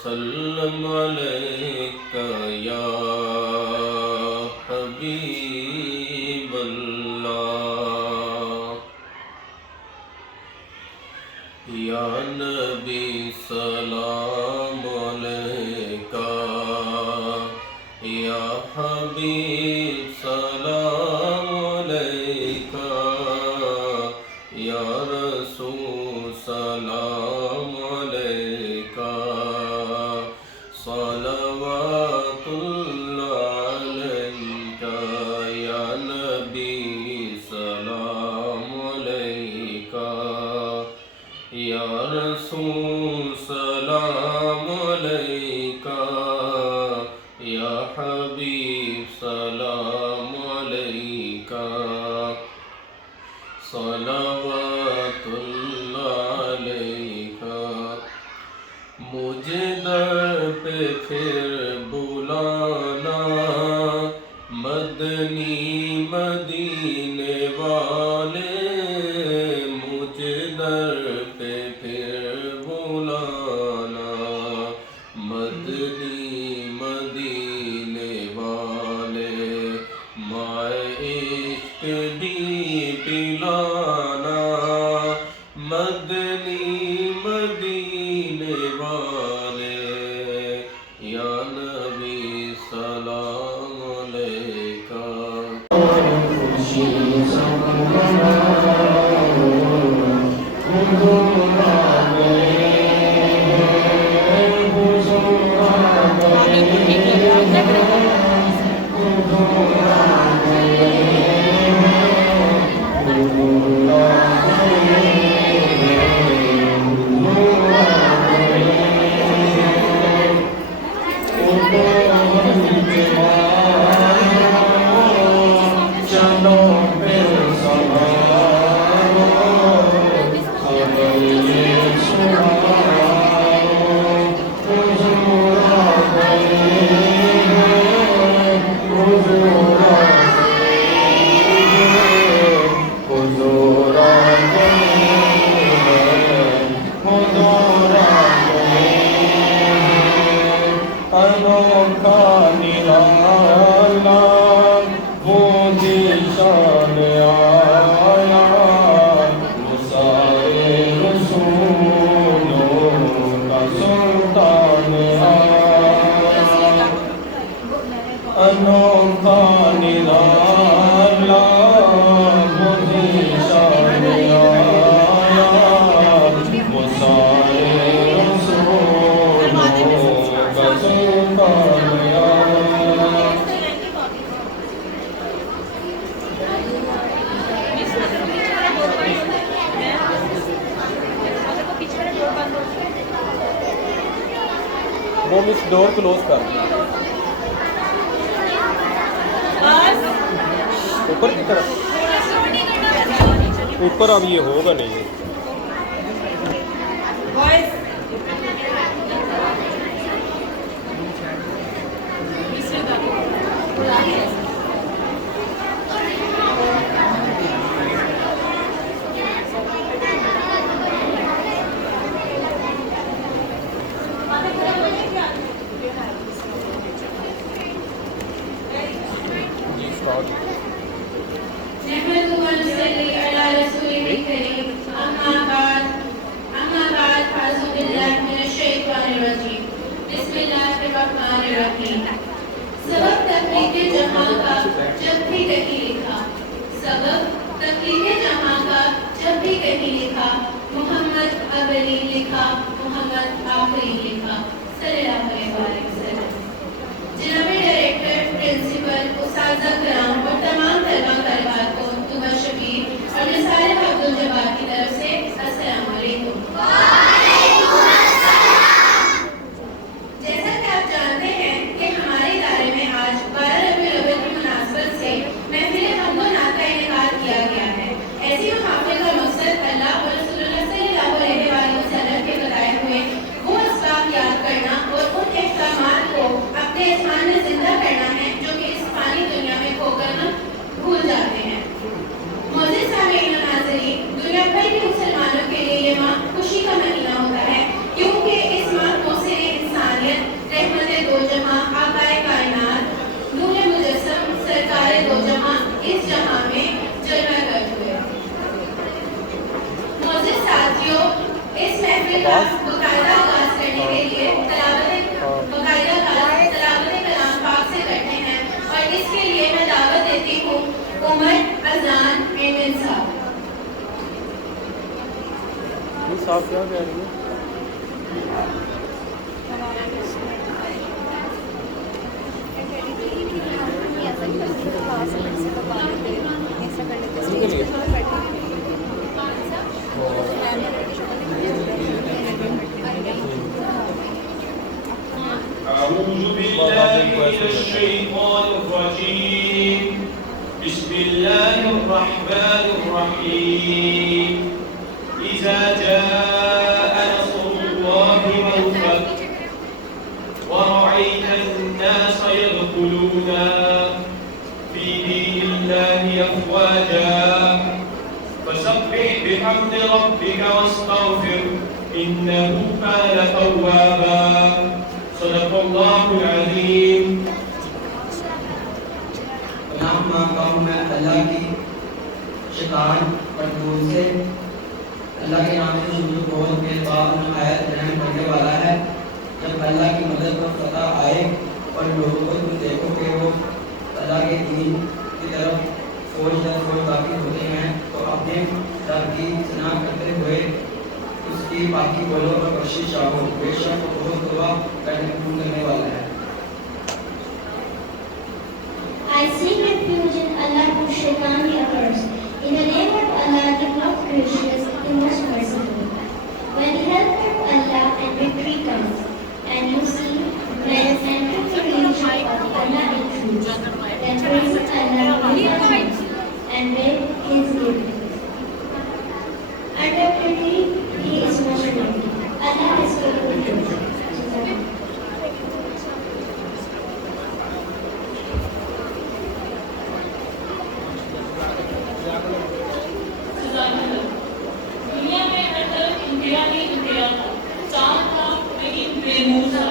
वसल्लम अलैका या हबीबल्लाह। या नबी सलाम अलैका, या हबीब सलाम अलैका, या रसूल सलाम अलैका। सलवातुल्लाह अलैका या नबी सलाम अलैका, या रसूल सलाम अलैका, या हबीब सलाम अलैका। सलवातुल्लाह अलैका। मुझे दर पे फिर बुलाना, मदनी मदीने वाले। मुझे दर पे फिर बुलाना, मदनी मदीने वाले। माए इश्क दी पिलाना, मदनी मदीने वाले। या नबी सलाम अलैका। अनोखा निराला वो दिशान आया, मुसाए रसूलों का सुल्तान आया। अनोखा निराला वो दिशान आया, मुसाए वो मिस डोर क्लोज कर ऊपर की तरफ, ऊपर अब ये होगा नहीं। सबक तकलीफ़े जहाँ का जब भी कहीं लिखा, सबक तकलीफ़े जहाँ का जब भी कहीं लिखा। मोहम्मद अवली लिखा, मोहम्मद आखिरी लिखा, सल्लल्लाहु अलैहि वसल्लम। जनाब डायरेक्टर, प्रिंसिपल, उस्ताज़ कराम और तमाम तलबा तलबात को तुमा शबीर और निसार अब्दुल जब्बार की तरफ से अस्सलाम वालेकुम। जैसा कि आप जानते हैं कि हमारे इदारे में आज 12 रबीउल अव्वल की मुनासबत से महफिल हमदो नात का इनेकाद किया गया है। ऐसी महफिल का मकसद अल्लाह और रसूलुल्लाह सल्लल्लाहु अलैहि वसल्लम के बताए हुए वो असबाब याद करना और उन अहकामात को अपने ज़हन में जिंदा करना है जो कि इस फानी दुनिया में खोकर साहब क्या कह रही है? أعوذ بالله من الشيطان الرجيم بسم الله الرحمن الرحيم إذا جاء نصر الله والفتح ورأيت الناس يدخلون في دين الله أفواجا فسبح بحمد ربك واستغفر إنه كان توابا صدق الله العظيم। नाम मांगता हूँ मैं अल्लाह की शैतान और दूर से। अल्लाह के नाम से शुरू बहुत बेबाक नहायत रहम करने वाला है। जब अल्लाह की मदद और फतह आए और लोगों को तुम देखो कि वो अल्लाह के दीन की तरफ फौज दर फौज दाखिल होते हैं तो अपने रब की सना करते हुए उसकी बाकी बोलो और बख्शिश चाहो। बेशक वो बहुत दुआ करने वाला है। I seek refuge in Allah from Shaitan the accursed. In the name of Allah, the most gracious, the most merciful. When the help of Allah and victory comes, and you see men enter the religion of Allah in truth, then praise Allah and beg His forgiveness. Undoubtedly, He is most mighty. Allah is forgiving. दुनिया में हर तरफ India ही India था। चांद था लेकिन बेनूर था।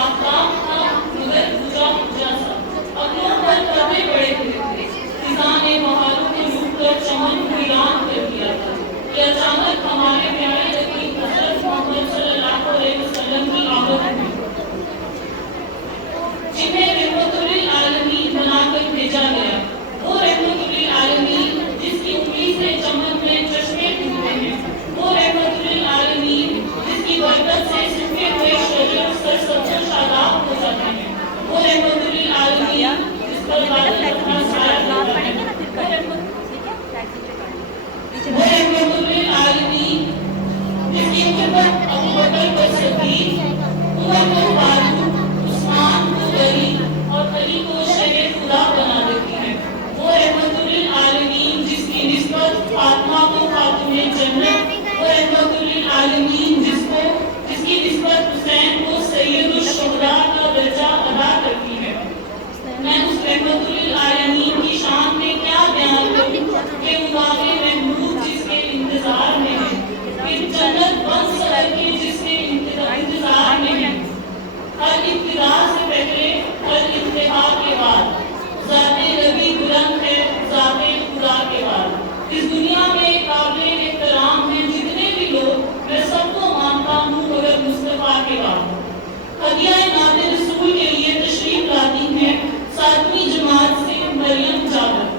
आसमान था मगर पूजा पूजा सा। अपनों पर पर्दे पड़े हुए थे। फिजा ने बहारों को लूट कर चमन वीरान कर दिया था। ये अचानक हमारे प्यारे नबी हज़रत मोहम्मद सल्लल्लाहु अलैहि वसल्लम की आमद हुई, जिन्हें रहमतुल्लिल आलमीन बनाकर भेजा गया। वो रहमतुल्लिल आलमीन जिसकी उंगली से चमन में चश्मे टूटते हैं, वो रहमतुल्लिल आलमीन जिसकी बरकत से सूखे हुए शजर सरसब्ज शादाब हो जाते हैं, वो रहमतुल्लिल आलमीन जिस पर बादल का साया होता है, वो रहमतुल्लिल आलमीन जिसकी ऊपर अबू बकर को सिद्दीक, उमर को फारूक, उस्मान को गनी और अली को शरीय खुदा बना देती है। वो रहमतुल्लिल आलमीन जिसकी निस्बत फातिमा को खातूने जन्नत, वो रहमतुल्लिल आलमीन जिसकी निस्बत हुसैन को सैयदुश शुहदा का दर्जा अदा करती है। मैं उस रहमतुल्लिल आलमीन की शान में क्या बयान करूं कि उदावे महमूद जिसके इंतजार में है, फिर जन्नत बन सके जिसके इंतजार में है। हर इब्तिदा से पहले हर इंतहा के बाद ज़ाते नबी बुलंद है, ज़ाते खुदा के बाद। इस दुनिया में काबिल एहतराम हैं जितने भी लोग, मैं सबको मानता हूँ मगर मुस्तफ़ा के बाद। हदिया नाते रसूल के लिए तशरीफ लाती हैं 7वीं जमात से मरियम जाबर।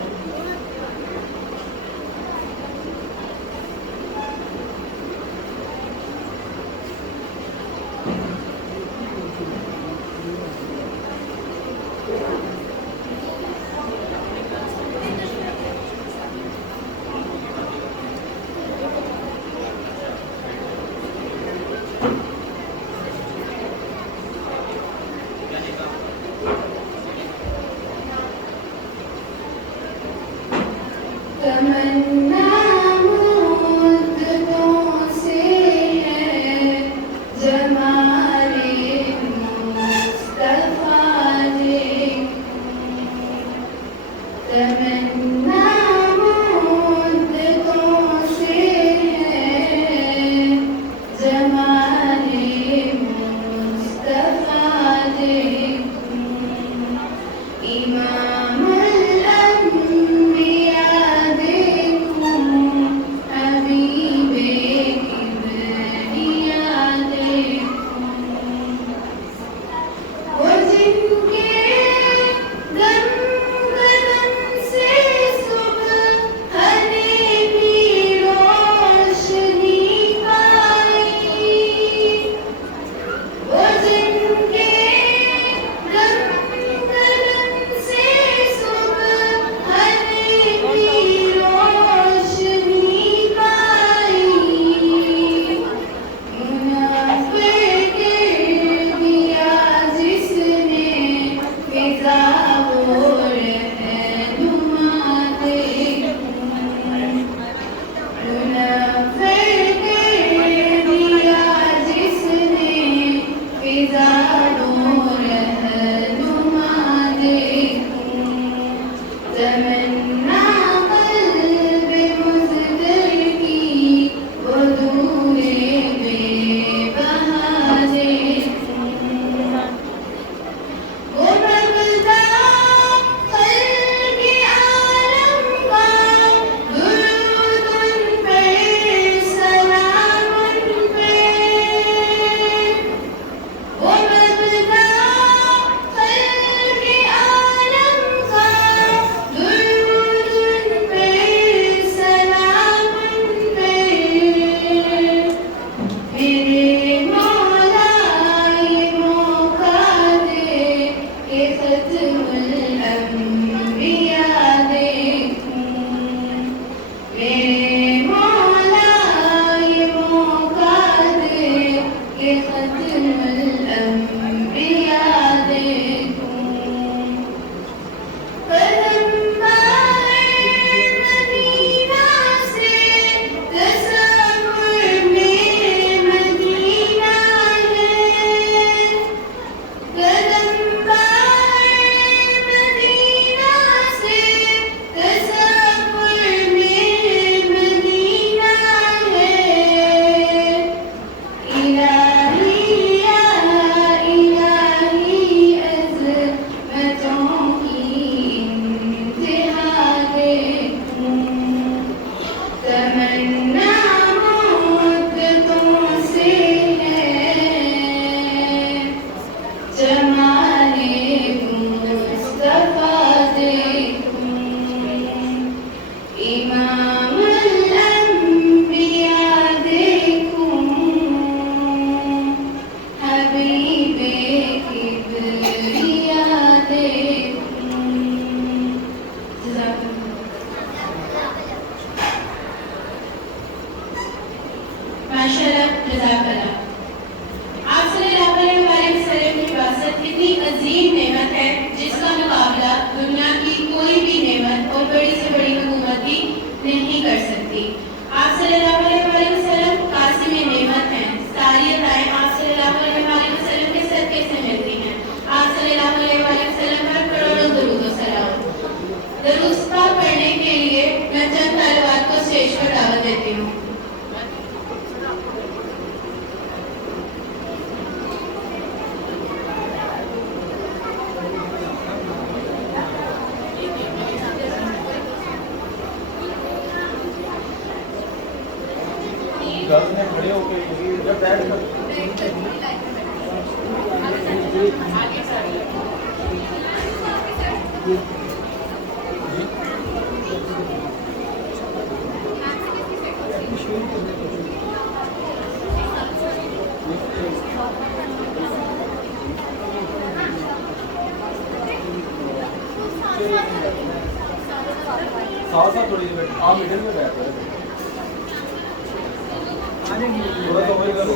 साथ साथ थोड़ी सी बैठ, आप मिडिल में बैठ रहे थोड़ा तो वही करो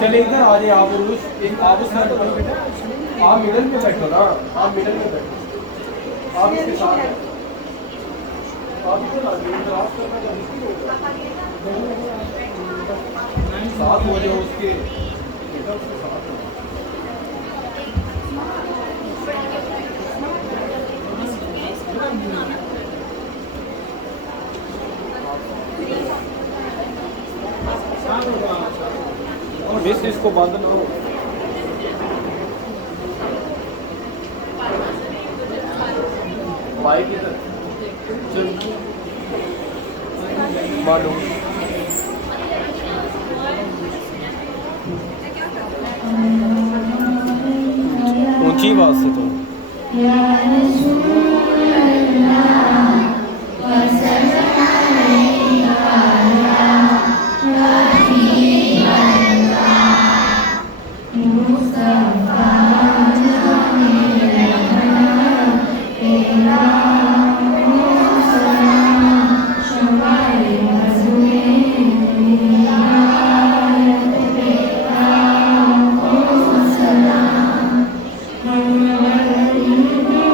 चले इधर आ जाए आप आप उस साइड पर बेटा, आप मिडिल में बैठो ना, आप मिडिल में बैठो, आप इसके साथ आप इधर आ जाइए, क्रॉस करना साथ हो जाओ उसके बेटा, उसके साथ हो। मिस इसको बंद ना हो। माइक इधर चल मालूम ऊंची बात से तो Thank you.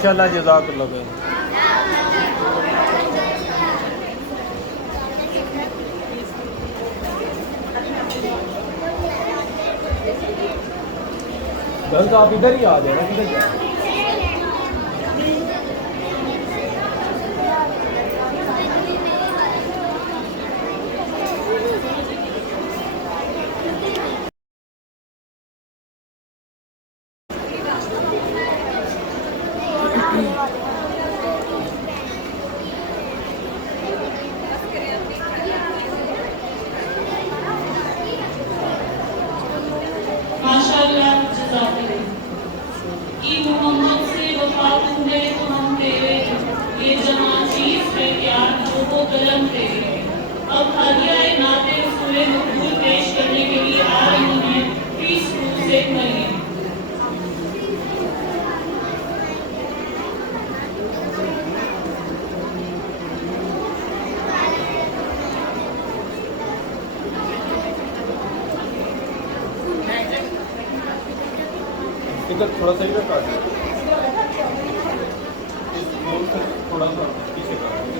माशाल्लाह, जज़ाकल्लाह खैर। घर तो आप इधर ही आ जाए ना, किधर जाए? माशाअल्लाह जज़ाकल्लाह। कि मोहम्मद से वफा तूने तो हम तेरे, ये जहां चीज है क्या जो वो कलम तेरे। अब हादियाए नाते रसूले मकबूल पेश करने के लिए आ रही हैं प्लीज से मरियम। इधर थोड़ा सा इधर काट दो। इस फोन से थोड़ा सा पीछे काट दो।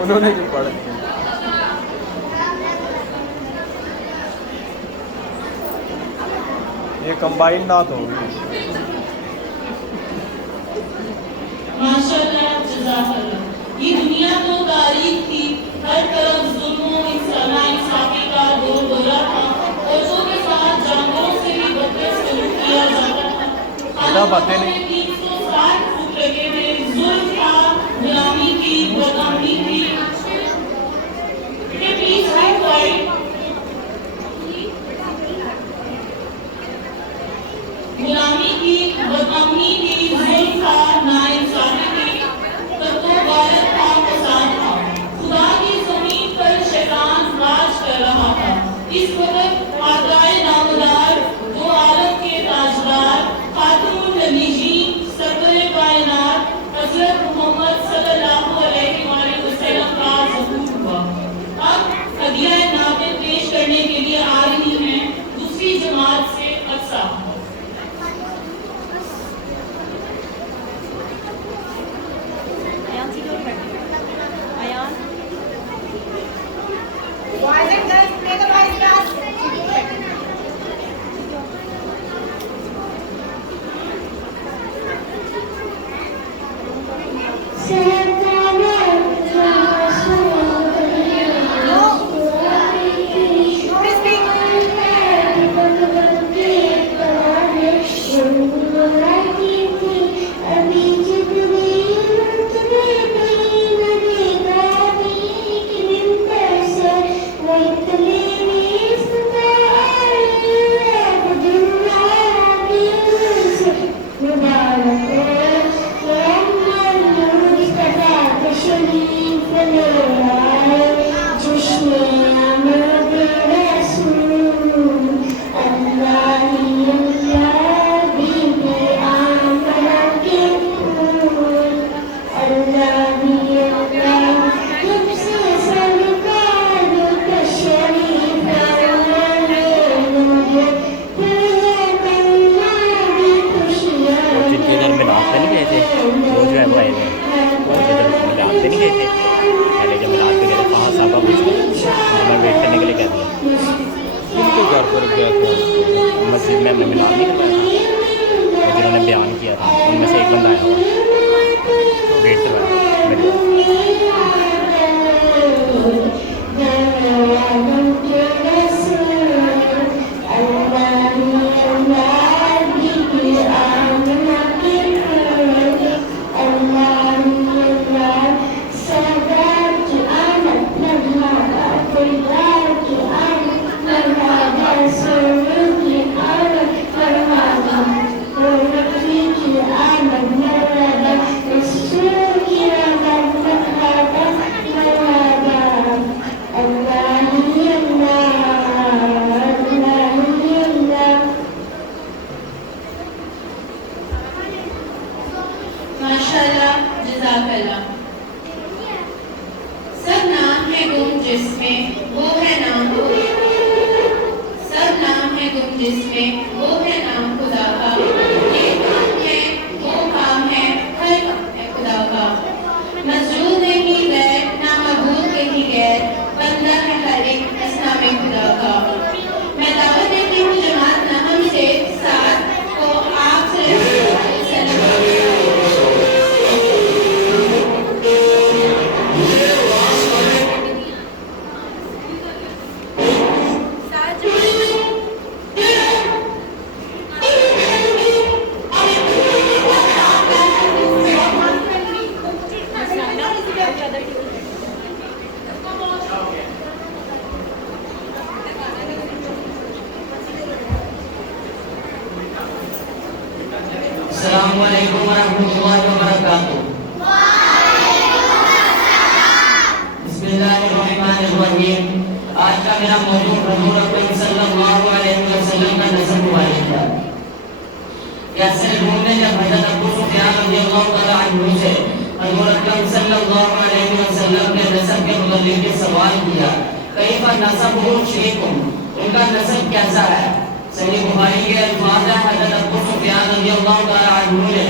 उन्होंने जो पढ़ दिया। ये कंबाइन नात होगी। माशाअल्लाह जज़ाकल्लाह। ये दुनिया तो तारीख थी, हर तरफ जुल्म इंसाफी का दौर दौरा था। औरतों के साथ जानवरों से भी बदतर सलूक किया जाता था। बातें नहीं। 360 फुट लगे थे, जुल्म था, गुलामी की, बदनामी थी। Please be quite. गुलामी की, बदनामी की, जुल्म था, नाइंसाफी थी, तब तो भारत का फसाद था। खुदा की जमीन पर शैतान राज कर रहा था। इस वक्त आदाए नामदार, दो आलम के ताजदार, खातून नबीजीन में हमने मिलान नहीं करवाया था, और जिन्होंने बयान किया था उनमें से एक बंदा आया हुआ वेट करवाया मेरे माशाल्लाह, जज़ाकल्लाह। सब नाम है गुम जिसमें वो है नाम खुदा। सब नाम है गुम जिसमें वो है नाम खुदा का। ये काम है, वो काम है, हर काम है खुदा का। मसजूद नहीं गैर, ना मबूद कहीं गैर, बंदा है हर एक अस्नाम खुदा का। मैं दावत देती हूँ जमात नाहम से साथ को आप अस्सलामुअलैकुम वरहमतुल्लाहि वबरकातुहू। बिस्मिल्लाहिर्रहमानिर्रहीम। आज का मेरा मौजू हुज़ूर अकरम सल्लल्लाहु अलैहि वसल्लम का नसब मुबारक है। कैसे रूम में जब हज़रत अबू सुफियान रज़ियल्लाहु तआला अन्हु से हुज़ूर अकरम सल्लल्लाहु अलैहि वसल्लम ने नसब के मुताल्लिक सवाल किया, कैफ़ा नसबुहु फ़ीकुम, उनका नसब कैसा है? सहीह बुखारी के अल्फाज हैं, हज़रत अबू सुफियान रज़ियल्लाहु तआला अन्हु ने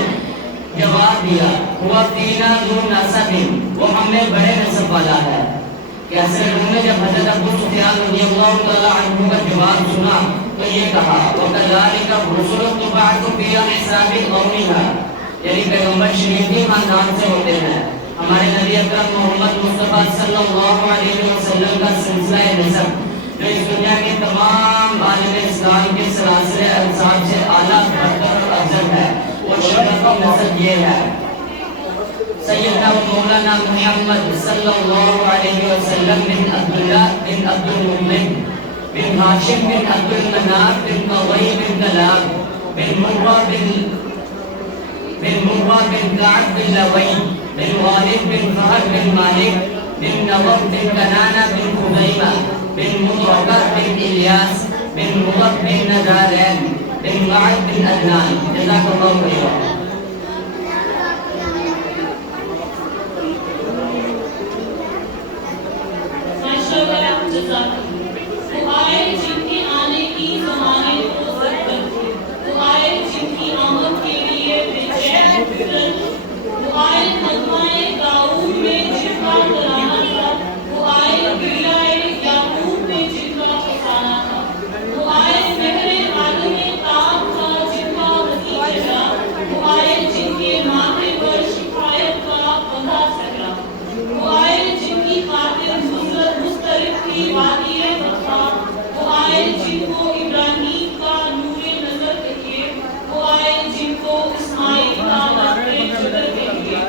जवाब दिया, हुआ फीना ज़ू नसबिन, वो हमें बड़े नसब वाला है। कैसे उन्होंने जब हज़रत अबू सुफियान रज़ियल्लाहु तआला अन्हु का जवाब सुना तो ये कहा, वकज़ालिका रुसुलुन तुबअसु फी अहसाबि कौमिहा, यानी पैगंबर शरीफ भी खानदान से होते हैं। हमारे नबी अकरम मोहम्मद मुस्तफा सल्लल्लाहु अलैहि वसल्लम का सिलसिला नसब जो इस दुनिया के तमाम आलिम इस्लाम के सरासरे अंसाब से आला बरतर और अफजल है, वो शरीफ का नसब ये है, सैयदना व मौलाना मुहम्मद सल्लल्लाहु अलैहि वसल्लम बिन अब्दुल्लाह बिन अब्दुल मुत्तलिब बिन हाशिम बिन अब्दुल मनाफ बिन कवई बिन कलाब बिन मुर्रा बिन काब बिन लवई बिन वालिद बिन फहर बिन मालिक बिन नवफ बिन कनाना बिन खुदैमा बिन मुतरका बिन इलियास बिन मुगफ बिन नजारैन बिन मअद बिन अदनान। जज़ाकल्लाहु खैरन। वो आए जिनके आने की ज़माने को ज़रूरत थी, वो आए जिनकी आमद के लिए बेचैन फिक्रत, वो आए नग़्माए दाऊद में जिनका तराना था, वो आए बिलाए याकूब में जिनका फसाना था, वो आए महरे आलमे ताब था जिनका वही चला, वो आए जिनके माथे पर शिकायत का बंधा सजा, वो आए जिनकी खातिर मुस्तरिफ की वादी है वफा, वो आए जिनको इब्राहीम का नूरे नजर कहिए, वो आए जिनको इस्माइल का नूरे जुगर कहिए,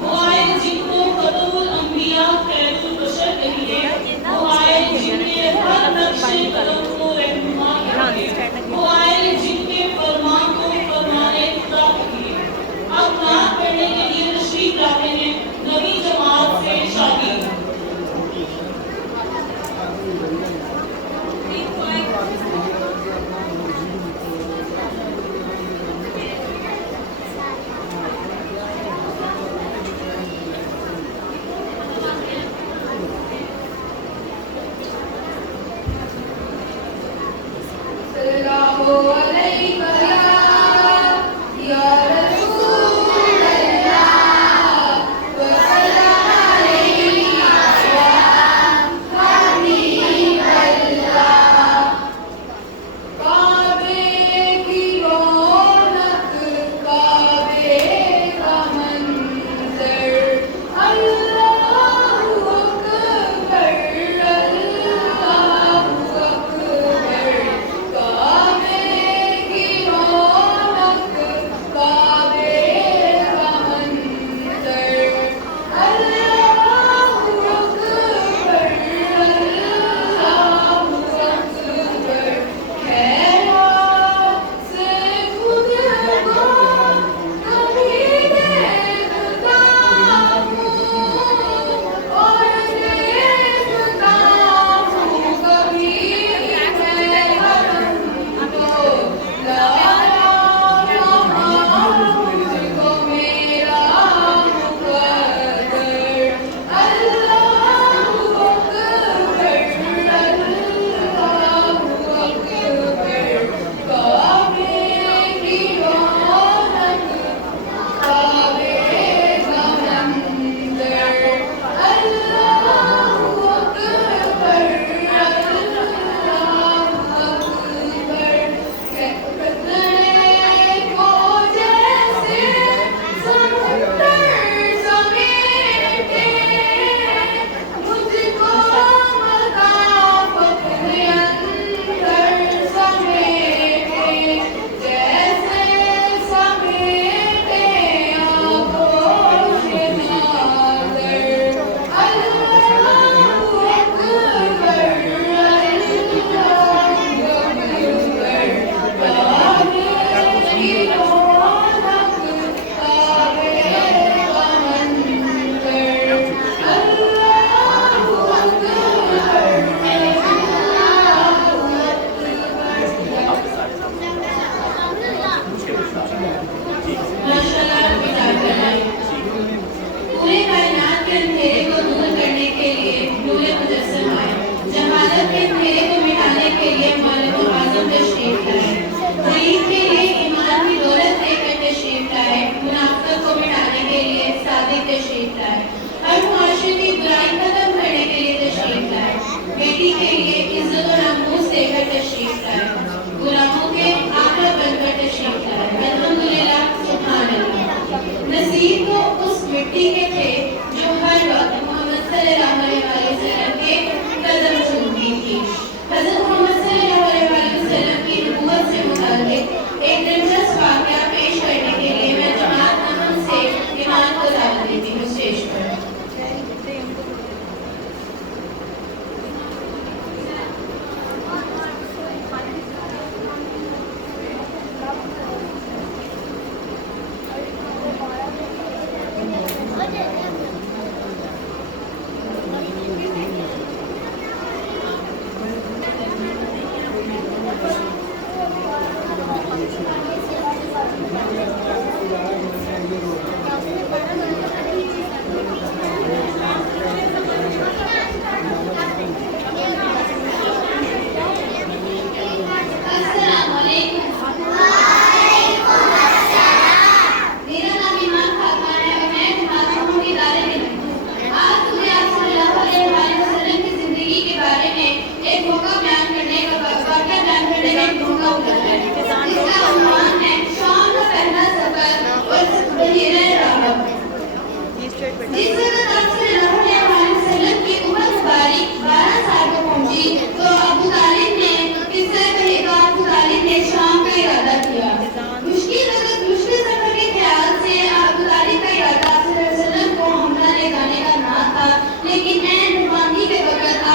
वो आए जिनको कतुल अंबिया खैरुल बशर कहिए, वो आए जिनके हर नक्शे कदम को रहनुमा कहिए, वो आए जिनके फरमान को फरमाने खुदा कहिए। अब नात पढ़ने के लिए तशरीफ लाते हैं नवी जमात से शादी।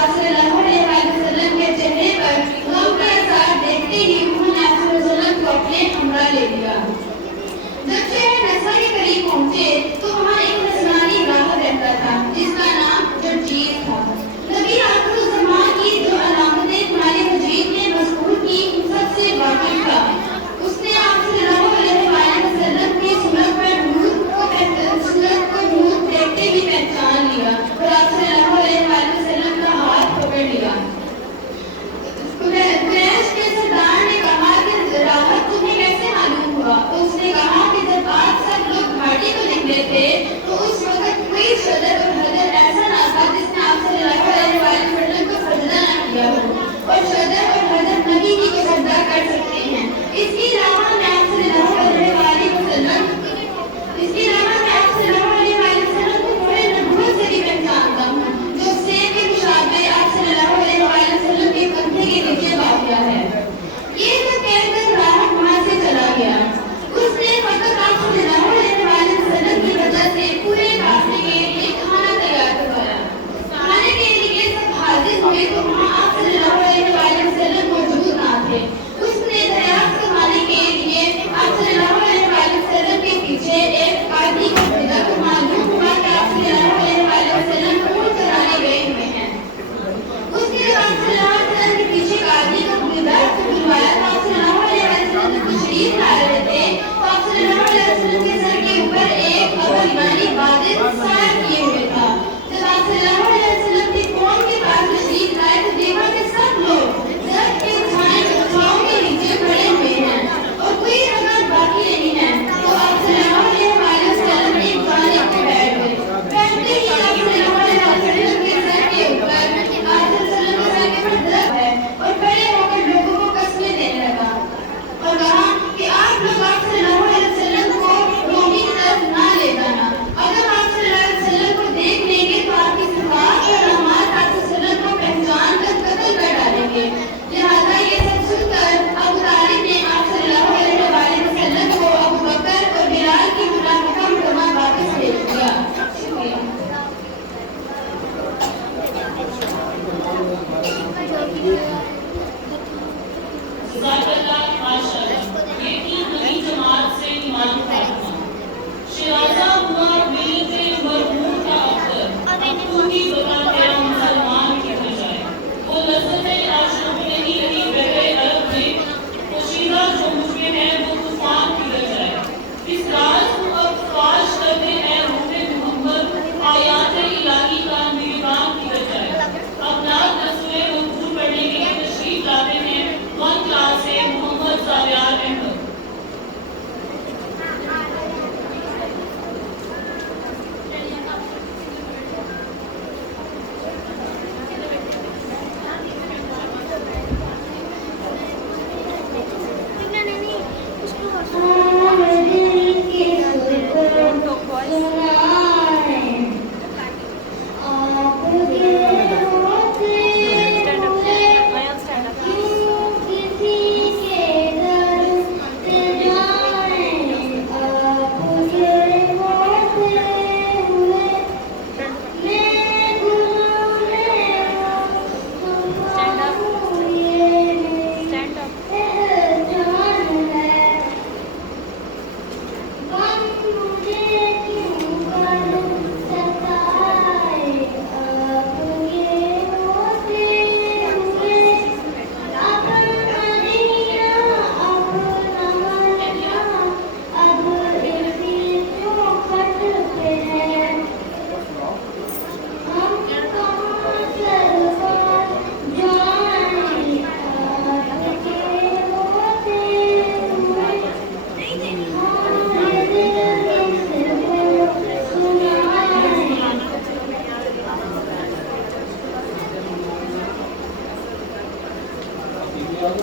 आप सल्लल्लाहु अलैहि वसल्लम के चेहरे पर गम का असर देखते ही उन्होंने आप सल्लल्लाहु अलैहि वसल्लम को अपने हमरा ले लिया। जब शहर नसर के करीब पहुंचे तो वहाँ एक नसरानी राहब रहता था जिसका नाम जर्जीस था। नबी आखिर ज़मान की जो अलामतें कुरान मजीद ने मज़कूर की उन सबसे वाकिफ था। उसने आप सल्लल्लाहु अलैहि वसल्लम की सूरत पर नूर को देखते ही पहचान लिया और आप सल्लल्लाहु अलैहि वसल्लम का हाथ पकड़ लिया। कुरैश के सरदार ने कहा कि राहत तुम्हें कैसे मालूम हुआ? तो उसने कहा कि जब आप सब लोग घाटी को निकले थे तो उस वक्त कोई सदर और हजर ऐसा ना था जिसने आप सल्लल्लाहु अलैहि वसल्लम को सजदा ना किया हो और सदर और हजर नबी की को सजदा कर सकते हैं। इसके अलावा मैं आप सल्लल्लाहु अलैहि वसल्लम को पूरे नबूवत से भी पहचानता हूँ जो सेब के मुशाबे आप सल्लल्लाहु अलैहि वसल्लम के कंधे के नीचे वाक़या है। ये सब कहकर राहत वहाँ से चला गया। उसने फकत आप सल्लल्लाहु अलैहि वसल्लम की वजह से पूरे काफिले के लिए खाना तैयार करवाया। खाने के लिए सब हाजिर हुए तो वहाँ आप सल्लल्लाहु अलैहि वसल्लम मौजूद ना थे। उसने दरियाफ्त करवाने के लिए आप सल्लल्लाहु अलैहि वसल्लम के पीछे एक आदमी को भेजा तो मालूम हुआ कि आप सल्लल्लाहु अलैहि वसल्लम ऊँट चराने गए हुए हैं। उसने आप सल्लल्लाहु अलैहि वसल्लम के पीछे एक आदमी को भेजा तो बुलवाया तो आप सल्लल्लाहु अलैहि वसल्लम को शरीफ ला रहे थे तो आप सल्लल्लाहु अलैहि वसल्लम के सर के ऊपर एक अबरमानी बादल साया किए हुए था। जब आप सल्लल्लाहु अलैहि वसल्लम की कौम के पास तशरीफ लाए तो देखा कि सब लोग दरख्त के छांव के नीचे खड़े हुए हैं और कोई जगह बाकी नहीं है। तो आप सल्लल्लाहु अलैहि वसल्लम एक जानिब पे बैठ गए। बैठते ही आप सल्लल्लाहु अलैहि वसल्लम के सर के ऊपर आप सल्लल्लाहु अलैहि वसल्लम के सर के ऊपर दरख्त है और खड़े होकर लोगों को कस्में देने लगा और कहा कि आप लोग आप सल्लल्लाहु अलैहि वसल्लम को रोमी की तरफ ना ले जाना। अगर आप सल्लल्लाहु अलैहि वसल्लम को देख लेंगे तो आपकी सिफात और रहमत आप वसल्लम को पहचान कर कत्ल कर डालेंगे। लिहाजा ये सब सुनकर अबू तालिब ने आप सल्लल्लाहु अलैहि वसल्लम को अबू बकर और बिलाल की मुलाकात वापस भेज दिया। ज़ाकल्लाह माशाअल्लाह। ये थी नई जमात से ईमान फातिमा। शिराज़ा हुआ मिलते मरहूम का अख्तर। अब तू ही बता तेरा मुसलमान किधर जाए। वो लज़्ज़त-ए आशूब नहीं रही बहरे अरब में। पोशीदा जो मुझमें है वो तूफान किधर जाए। इस राज को अब फाश करने ऐ रूहे मोहम्मद आयात-ए इलाही का निगाह किधर जाए। अब नात रसूल मकबूल पढ़ने के लिए तशरीफ लाते हैं वन क्लास से मोहम्मद ज़ावियार अहमद।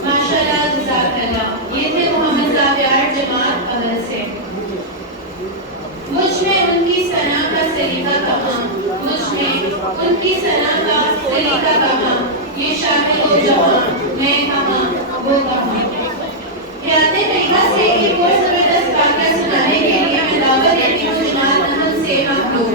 माशाअल्लाह जज़ाकल्लाह। ये थे मोहम्मद ज़ावियार जमात अव्वल से। मुझ में उनकी सना का सलीका कहाँ, मुझ में उनकी सना का सलीका कहाँ। ये शामिल हो जहाँ, मैं कहाँ, वो कहाँ। यादें तरीका से एक और जबरदस्त वाक़या सुनाने के लिए मैं दावत देती हूँ जमात अहमद से हम लोग।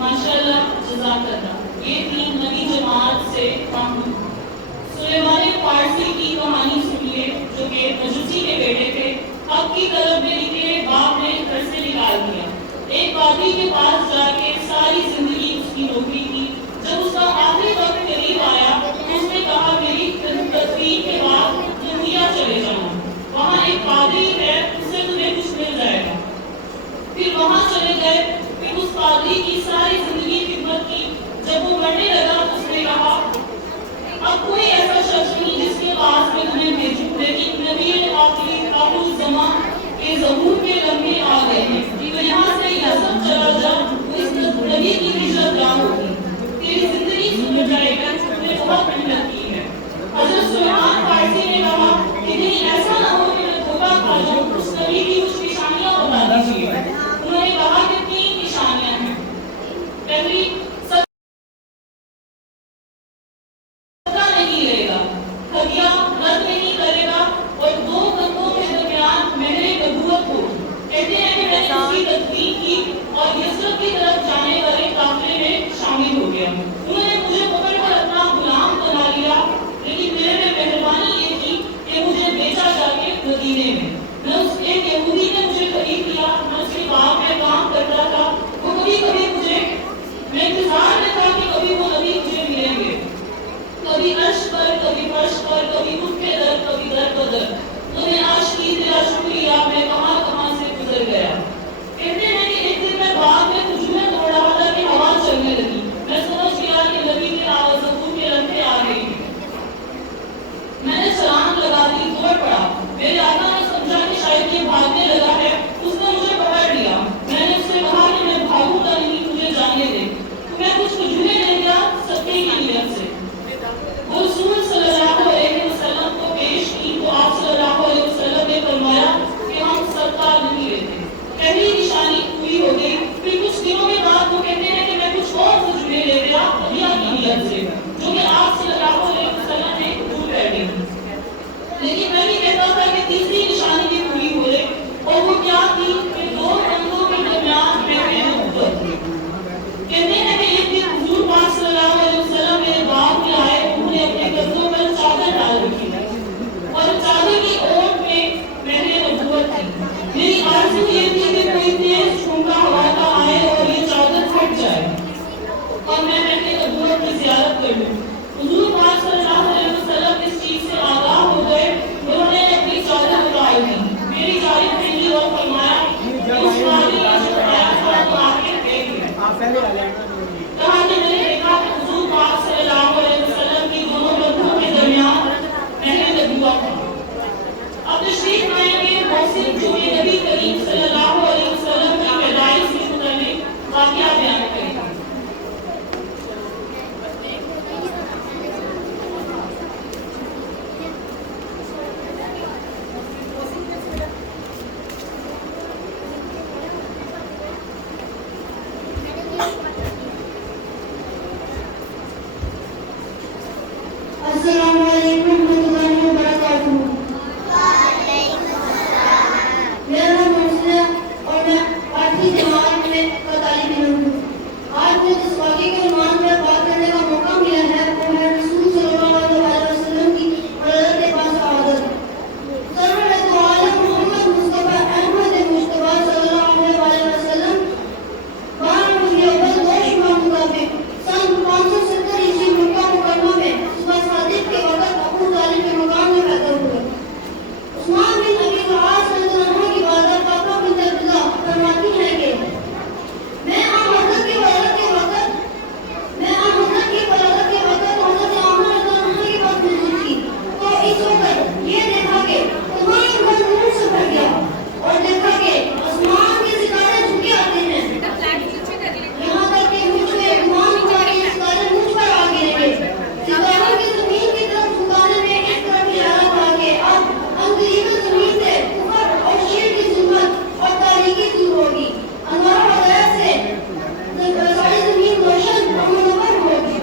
माशाल्लाह, जज़ाकल्लाह। ये थी नवी जमात से हम सुलेमान फारसी की कहानी सुनिए, जो कि मजूसी के बेटे थे। हक की तलब में निकले बाप ने घर से निकाल दिया। एक कादी के पास जाके सारी जिंदगी उसकी नौकरी की। जब उसका आखिरी वक्त करीब आया तो उसने कहा, मेरी तदफीन के बाद दुनिया चले जाना, वहाँ एक कादी है, उससे तुम्हें कुछ मिल जाएगा। फिर वहाँ चले गए। फिर उस पादरी की सारी जिंदगी खिदमत की। जब वो मरने लगा तो उसने कहा, अब कोई ऐसा शख्स नहीं जिसके पास मैं तुम्हें भेजूं, लेकिन नबी आखिरी आखिरी ज़मां के ज़हूर के लम्हे आ गए हैं। तो यहाँ से यह सब चला जा, तो इस नबी की हिजरत क्या होगी? तेरी जिंदगी सुधर जाएगा, तुमने बहुत मेहनत की है। हज़रत सुलेमान फारसी ने कहा कि नहीं, ऐसा ना हो कि मैं धोखा खा जाऊं, उस नबी की कुछ निशानियां बता दीजिए। उन्होंने कहा कि 3 निशानियां हैं। पहली, सदका नहीं लेगा, हदिया रद्द नहीं करेगा, और 2 बंदों के दरमियान महरे नबूवत हो। कहते हैं कि मैंने उसकी तदबीर की और यसरब की तरफ जाने वाले काफिले में शामिल हो गया। उन्होंने मुझे पकड़कर अपना गुलाम बना लिया, लेकिन मेरे में मेहरबानी ये थी कि मुझे बेचा जाके मदीने में। मैं उस एक यहूदी ने मुझे खरीद लिया, मैं उसके बाग में काम करता था। वो कभी-कभी मुझे, मैं इंतजार में था कि कभी वो नबी मुझे मिलेंगे। कभी अर्श पर, कभी फर्श पर, कभी उठ के दर, कभी दर पर दर। उन्हें आज की तेरा शुक्रिया, मैं कहां-कहां से गुजर गया। कहते हैं कि एक दिन मैं बाग में खुजूरें तोड़ रहा था कि हवा चलने लगी। मैं समझ गया कि नबी के ज़हूर के लम्हे आ गए। मैंने छलांग लगा दी, दौड़ पड़ा। मेरे आका ने समझा कि शायद ये भागने लगा है, उसने मुझे पकड़ लिया। मैंने उससे कहा कि मैं भागूंगा नहीं, मुझे जाने दे। तो मैं कुछ जो ये नबी करीम सल्लल्लाहु अलैहि वसल्लम की पैदाइश से मुताल्लिक वाक़या बयान करेंगे। अस्सलामु अलैकुम रहमतुल्लाहि व बरकातुहू। मेरा नाम मुस्लिम और मैं 8वीं जमात में का तालिब इल्म हूँ। आज मुझे जिस वाक़े के उन्वान पर बात करने का मौका मिला है वो है रसूल सल्लल्लाहु अलैहि वसल्लम की वलादत के बाद शहादत। सरवर दो आलम मोहम्मद मुस्तफा अहमद मुस्तफा सल्लल्लाहु अलैहि वसल्लम 12 रबीउल अव्वल 2 शुमार मुताबिक सन 570 ईस्वी मक्का मुकर्रमा में सुबह सादिक के वक़्त अबू तालिब के मकान में पैदा हुए। उस्मान बिन अबी वक़ास रज़ियल्लाहु अन्हु की वालिदा फातिमा बिन्त अब्दुल्लाह फरमाती हैं कि मैं आम हज़रत की वलादत के वक़्त हज़रत आमर रज़ियल्लाहु अन्हा के पास मौजूद थी, तो इस वक़्त ये देखा कि तमाम घर नूर से भर गया और देखा कि आसमान के सितारे झुके आते हैं। यहाँ तक कि मुझे गुमान हुआ कि ये सितारे मुझ पर आ गिरेंगे। सितारों की ज़मीन की तरफ झुकाने में इस तरफ इशारा था कि अब अंदर ज़मीन से कुफर और शिर्क की ज़ुल्मत और तारीकी दूर होगी। अनवार वगैरह से सारी ज़मीन रोशन और मुनव्वर होगी।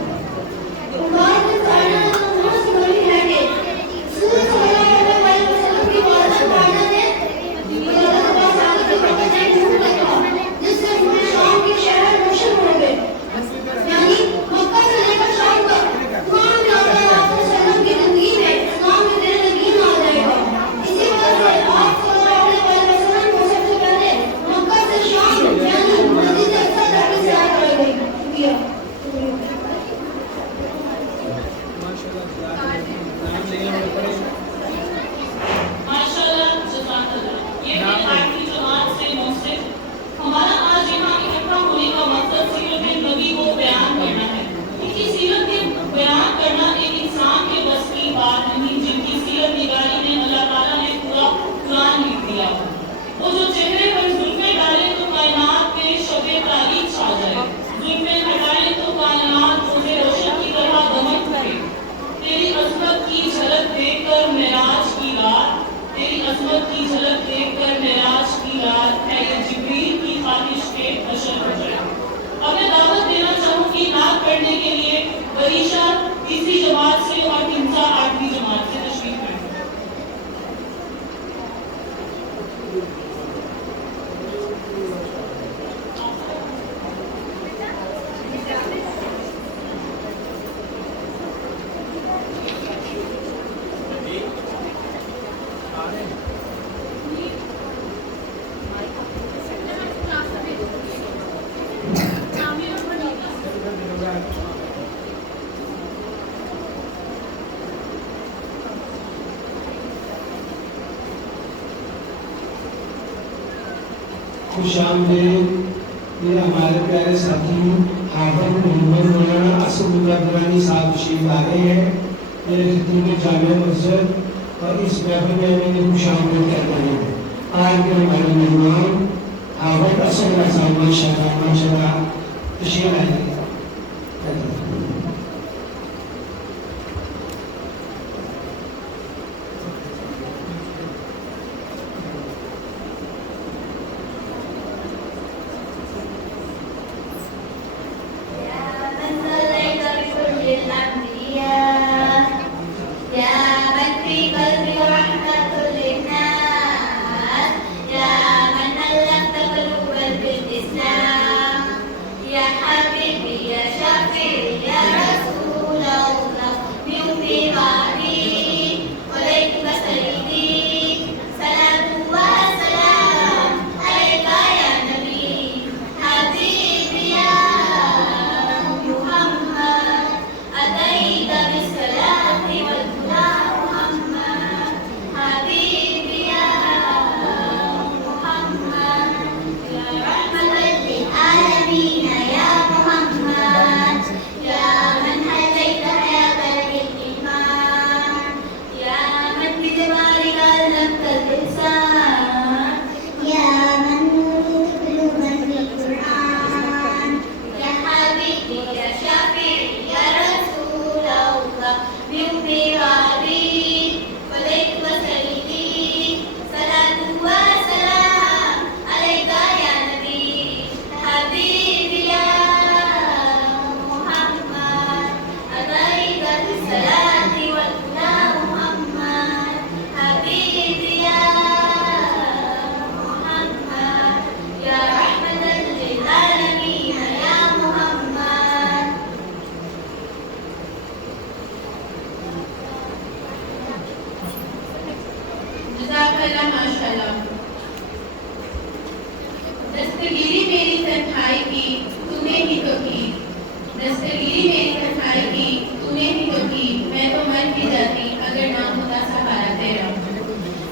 उम्मीद है सारा नमाज से भरी है कि रसूल सल्लल्लाहु अलैहि वसल्लम की वालिदा फातिमा ने वलादत के बाद सादिक के वक़्त एक नूर देखा जिससे पूरे शाम के शहर रोशन हो गए। यानी मक्का से लेकर शाम तक तमाम सल्लल्लाहु की ज़िंदगी में इस्लाम में तेरे यकीन आ जाएगा। इसी वजह से आप सल्लल्लाहु अलैहि वसल्लम को सबसे पहले मक्का से शाम यानी मस्जिद अक्सा तक की सैर कराई गई। शुक्रिया। माशाअल्लाह, जज़ाकल्लाह। ये है 8वीं जमात से मुंसिफ। हमारा आज यहाँ इकट्ठा होने का मकसद सीरत नबी को बयान करना है। इनकी सीरत के बयान करना एक इंसान के बस की बात नहीं, जिनकी सीरत निगारी में अल्लाह ताला ने पूरा कुरान लिख दिया। वो जो चेहरे पर जुल्फे डाले तो कायनात में शबे तारीख छा जाए, जुल्फे हटाए तो कायनात रोज़े रोशन की तरह दमक उठे। तेरी अज़मत की झलक देखकर मेराज की रात, तेरी अज़मत की झलक देखकर मेराज की रात है ये जिब्रील की ख्वाहिश के हशर हो जाए। अब मैं दावत देना चाहूँगी नात पढ़ने के लिए वरीशा 3वीं जमात से और तिमसा 8वीं जमात से तशरीफ लाएं। खुशामदीद ये हमारे प्यारे साथी हाफिज मोहम्मद मौलाना असदुल्लाह दुरानी साहब तशरीफ आ गए हैं। मेरे खिदमत जामिया मस्जिद और इस महफिल में मैंने खुशामदीद कहना है। आज के हमारे मेहमान हाफिज असदुल्लाह साहब माशाअल्लाह तशरीफ आए। Ya Habib माशाल्लाह माशाल्लाह। दस्तगीरी मेरी तन्हाई की तूने ही तो की, दस्तगीरी मेरी तन्हाई की तूने ही तो की, मैं तो मर भी जाती अगर ना होता सहारा तेरा।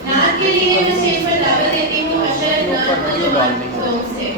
नात के लिए मैं स्टेज पर दावत देती हूँ अशरफ नात को जुबान से।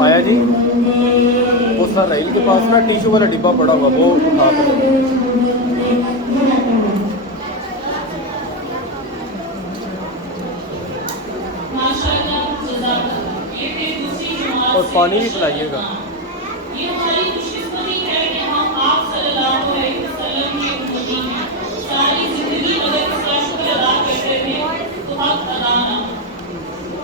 आया जी, वो सर रहील के पास ना टिश्यू वाला डिब्बा पड़ा हुआ, वो उठा कर और पानी भी पिलाइएगा। ये हमारी खुशकिस्मती है कि हम आप सल्लल्लाहु अलैहि वसल्लम के उम्मती हैं। सारी जिंदगी अगर इसका शुक्र अदा करते थे तो हक अदा ना।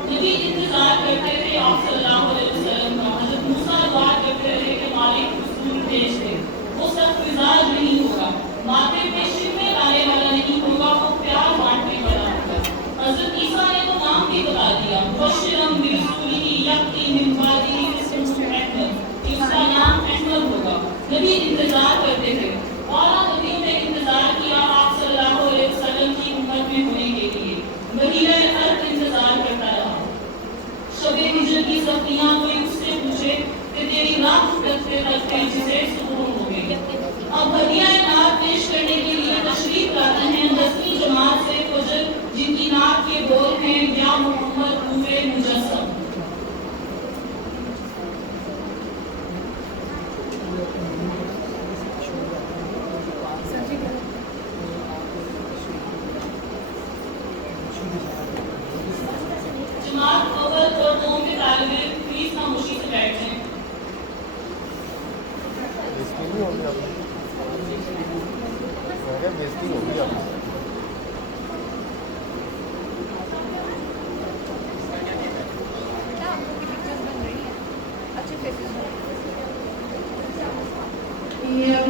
नबी इंतजार करते थे आप सल्लल्लाहु अलैहि वसल्लम का। हज़रत मूसा दुआ करते रहे कि मालिक रसूल भेज दे। वो सख्त मिजाज नहीं होगा, माथे पे शिकवे लाने वाला नहीं होगा, वो प्यार बांटने वाला होगा। हज़रत ईसा ने तो नाम भी बता दिया, बशरम बिरसूलिही यक्ति मिन बादिही इस्मुहु अहमद, कि उसका नाम अहमद होगा। नबी इंतजार करते थे और नबी ने इंतजार किया आप सल्लल्लाहु अलैहि वसल्लम की उम्मत में होने के लिए। महीना अर्क इंतजार करता रहा। शबे हिजर की सफियां कोई उससे पूछे कि तेरी रात रखते रखते जिसे सुकून हो गई। अब हदियाए नात पेश करने के लिए तशरीफ लाते हैं 10वीं जमात से फजल, जिनकी नात के बोल हैं या मोहम्मद नूरे मुजस्सम। जमात अव्वल और दो के तालिबे प्लीज खामोशी से बैठ जाएं। बेइज्जती हो गई आपसे। Yeah.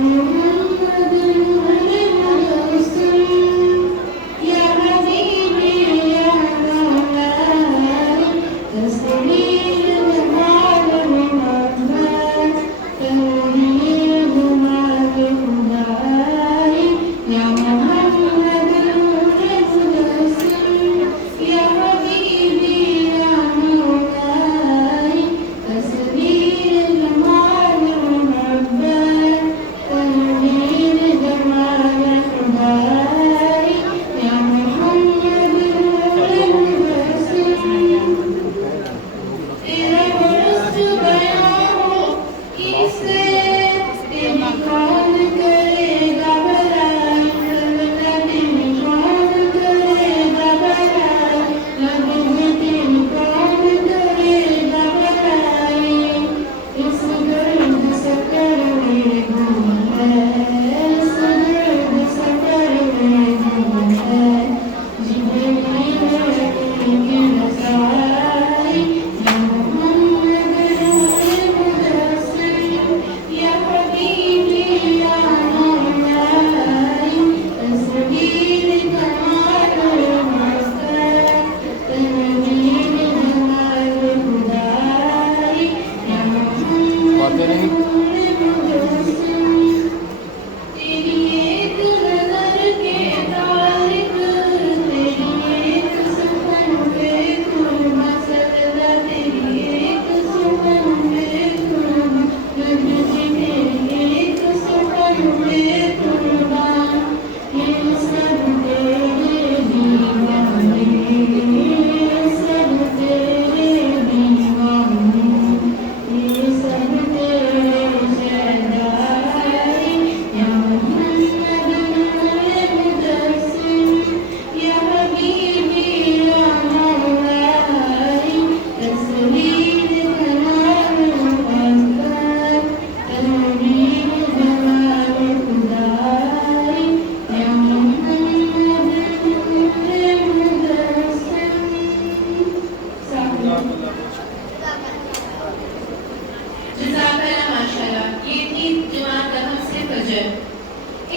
जज़ाकल्लाह माशाअल्लाह। ये थी जमात रहम से फजर।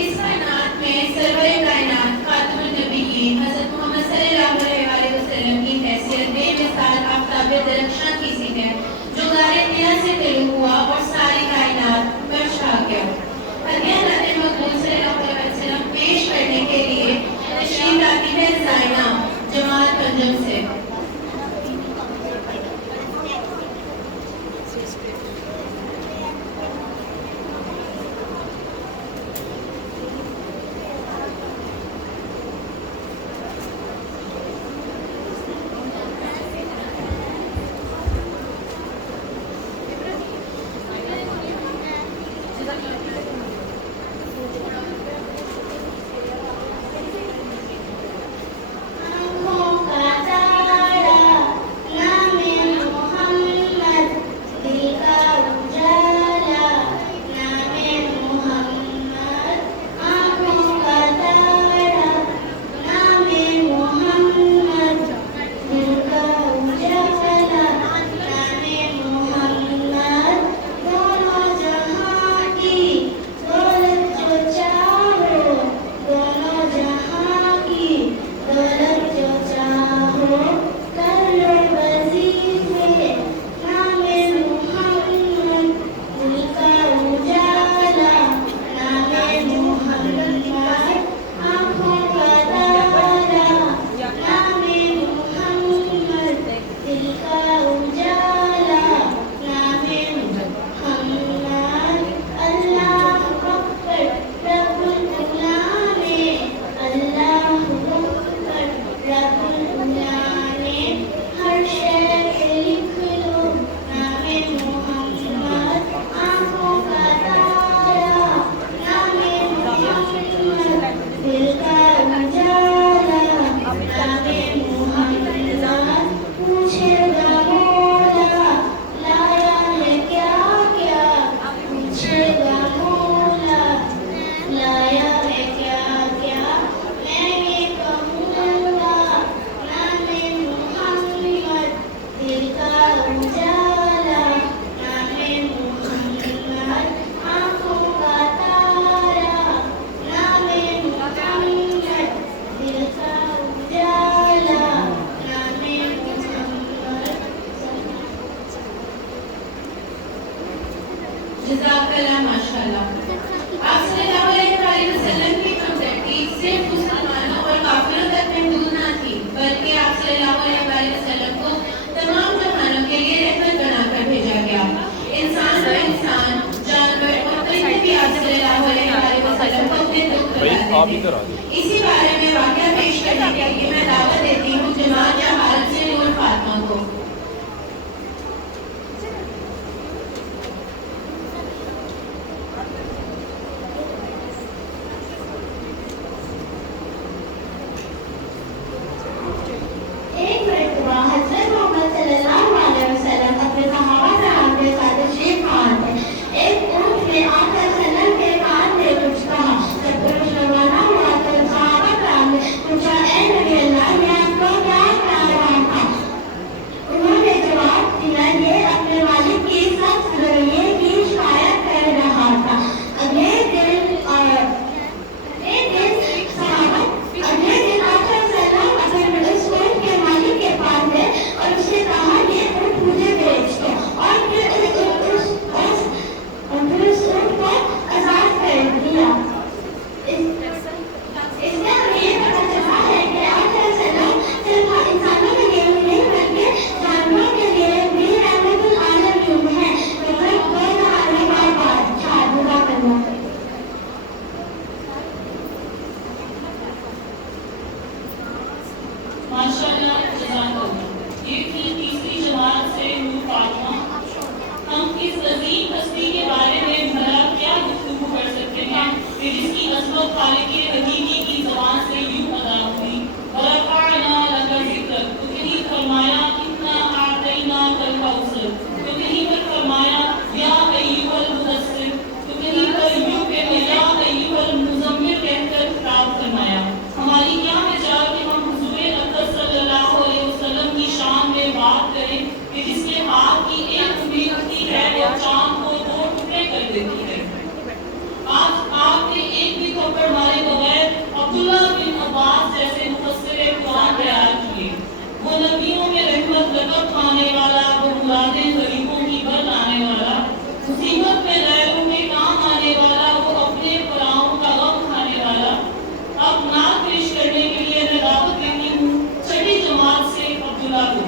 इस कायनात में सरवरे कायनात खातमुन नबिय्यीन हज़रत मोहम्मद सल्लल्लाहु अलैहि वसल्लम की हैसियत बेमिसाल आफ्ताब दरख्शां की सी है, जो गारे तिया से तिलु हुआ और सारी कायनात पर छा गया। हदिया नाते मकबूल सल्लल्लाहु अलैहि वसल्लम पेश करने के लिए तशरीफ लाती है ज़ाइना जमात पंजम से। जज़ाकल्लाह माशाअल्लाह। आप सल्लल्लाहु अलैहि वसल्लम की हमदर्दी सिर्फ मुसलमानों और काफिरों तक महदूद न थी, बल्कि आप सल्लल्लाहु अलैहि वसल्लम को तमाम जहानों के लिए रहमत बनाकर भेजा गया। इंसान तो इंसान, जानवर और परिंदे भी आप सल्लल्लाहु अलैहि वसल्लम को अपने दुख बताते थे। इसी बारे में वाक़या पेश करने के लिए मैं दावत देती हूँ जमात जहालत से नूर फातिमा को। पूछा, ऐ नबी अल्लाह, कि जिसके हाथ की एक उंगली होती है वो चांद को 2 टुकड़े कर देती है। आज आपने एक भी थप्पड़ मारे बगैर अब्दुल्ला बिन अब्बास जैसे मुफस्सिर कुरान तैयार किए। वो नबियों में रहमत लकब खाने वाला, वो मुरादें गरीबों की भर लाने वाला, मुसीबत में गैरों के काम आने वाला, वो अपने पराओं का गम खाने वाला। अब नात पेश करने के लिए मैं दावत देती हूँ 6ठी जमात से अब्दुल्ला को।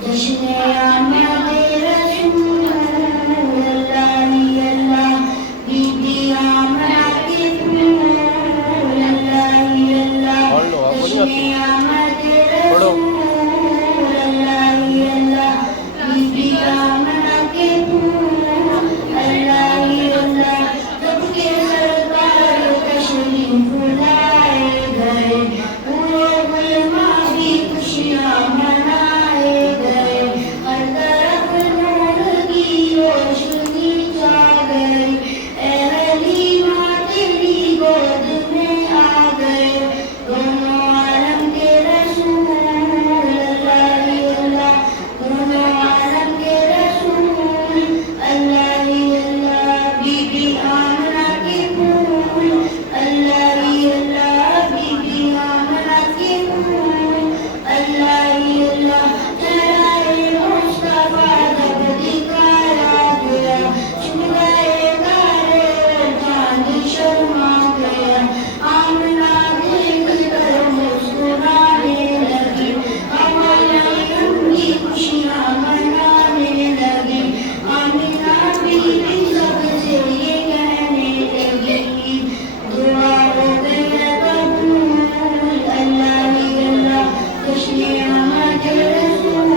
जश्न आमद रसूल अल्लाह अल्लाह बीबी आमना के फूल अल्लाह अल्लाह जश्न आमद रसूल अल्लाह अल्लाह बीबी आमना के फूल अल्लाह अल्लाह जब के सरकार तशरीफ लाए गए पूरे गुलमा भी खुशियां मनाए गए। हर तरफ नूर की रोशनी छा गई। ऐ हलीमा तेरी गोद में आ गए दोनों आलम के रसूल अल्लाह अल्लाह दोनों आलम के रसूल अल्लाह अल्लाह बीबी आमना के फूल अल्लाह अल्लाह बीबी आमना के फूल अल्लाह अल्लाह चराए मुस्तफा जब दिखाया गया छुप गए तारे चांद शर्मा गया। आमना देख कर मुस्कुराने लगी हमारी उनकी खुशियाँ मनाने लगी। आमिना बीबी सबसे ये कहने लगी दुआ हो गया कबूल अल्लाह अल्लाह जश्न आमद रसूल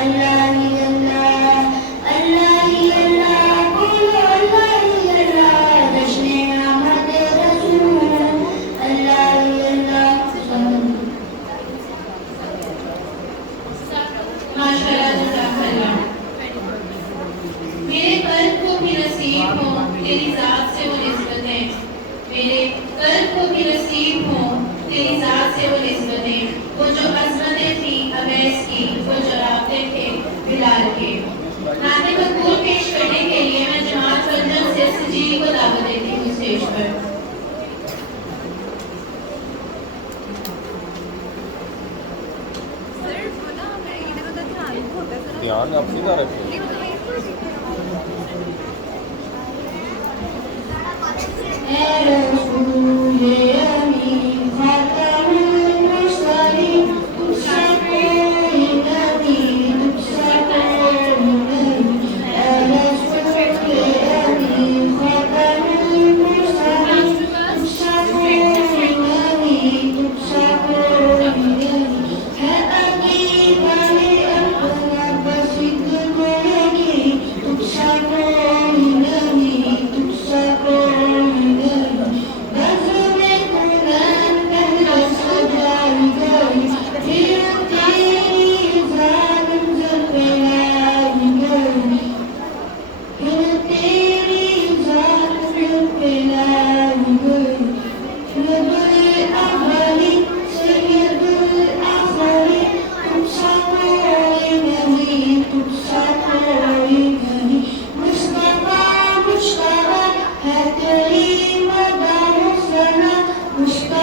अल्लाह अल्लाह अल्लाह अल्लाह बोलो अल्लाह अल्लाह जश्न आमद रसूल अल्लाह अल्लाह। माशाअल्लाह जज़ाकल्लाह। मेरे कर्म को भी नसीब हो तेरी जात से वो निस्बतें, मेरे कर्म को भी नसीब हो तेरी जात से वो निस्बतें। वो जो अज़मतें थी अवैस की, वो जो राब्ते थे बिलाल के। नाते मकबूल पेश करने के लिए मैं जमात पंजम से सजी को दावत देती हूँ स्टेज पर। ध्यान आप सीधा रखिए। ऐ रसूल अमीन खातमुल मुरसलीन तुझसे कोई नबी तुझसे कोई नहीं। ऐ रसूल अमीन खातमुल मुरसलीन तुझसे कोई नबी तुझसे कोई नहीं। है अकीदा में अपना बसित कोई तुझसे कोई नहीं तुझसे कोई नहीं। बज़्म में कुरान पहले सजाई गई फिर तेरी जान जल पे लाई गई फिर तेरी जान जल पे लाई गई। सैयदुल अव्वलीन सैयदुल आखिरीन तुझसे कोई नहीं तुझसे कोई नहीं। मुस्तफा मुश्तबा है तेरी मदरसना मुस्तफा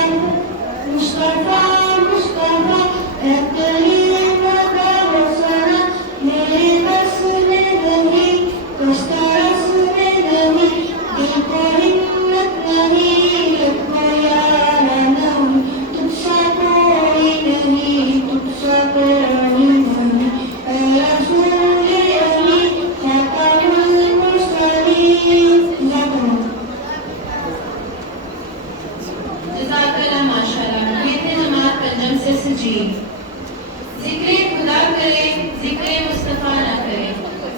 मुस्तफा है तेरी मदरसना। मेरे बस में नहीं बस तरस में नहीं दिल को हिम्मत नहीं लग को यार नहीं तुझसे कोई नहीं तुझसे कोई नहीं। ऐ रसूल अमीन खातमुल मुरसलीन जज़ाकल्लाह माशाअल्लाह। ये थे जमात पंजम से सजी। जिक्र खुदा करें जिक्र मुस्तफ़ा ना करें,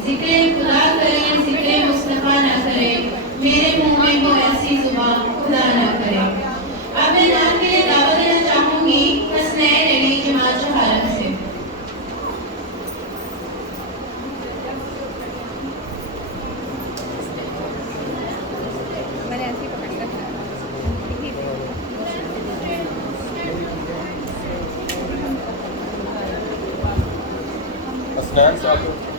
जिक्र खुदा करें जिक्र मुस्तफ़ा ना करें, मेरे मुंह में वो ऐसी जुबान खुदा ना करे। अब मैं नाम के लिए दावत देना चाहूंगी हसनैन अली जमात स्नैक्स आपको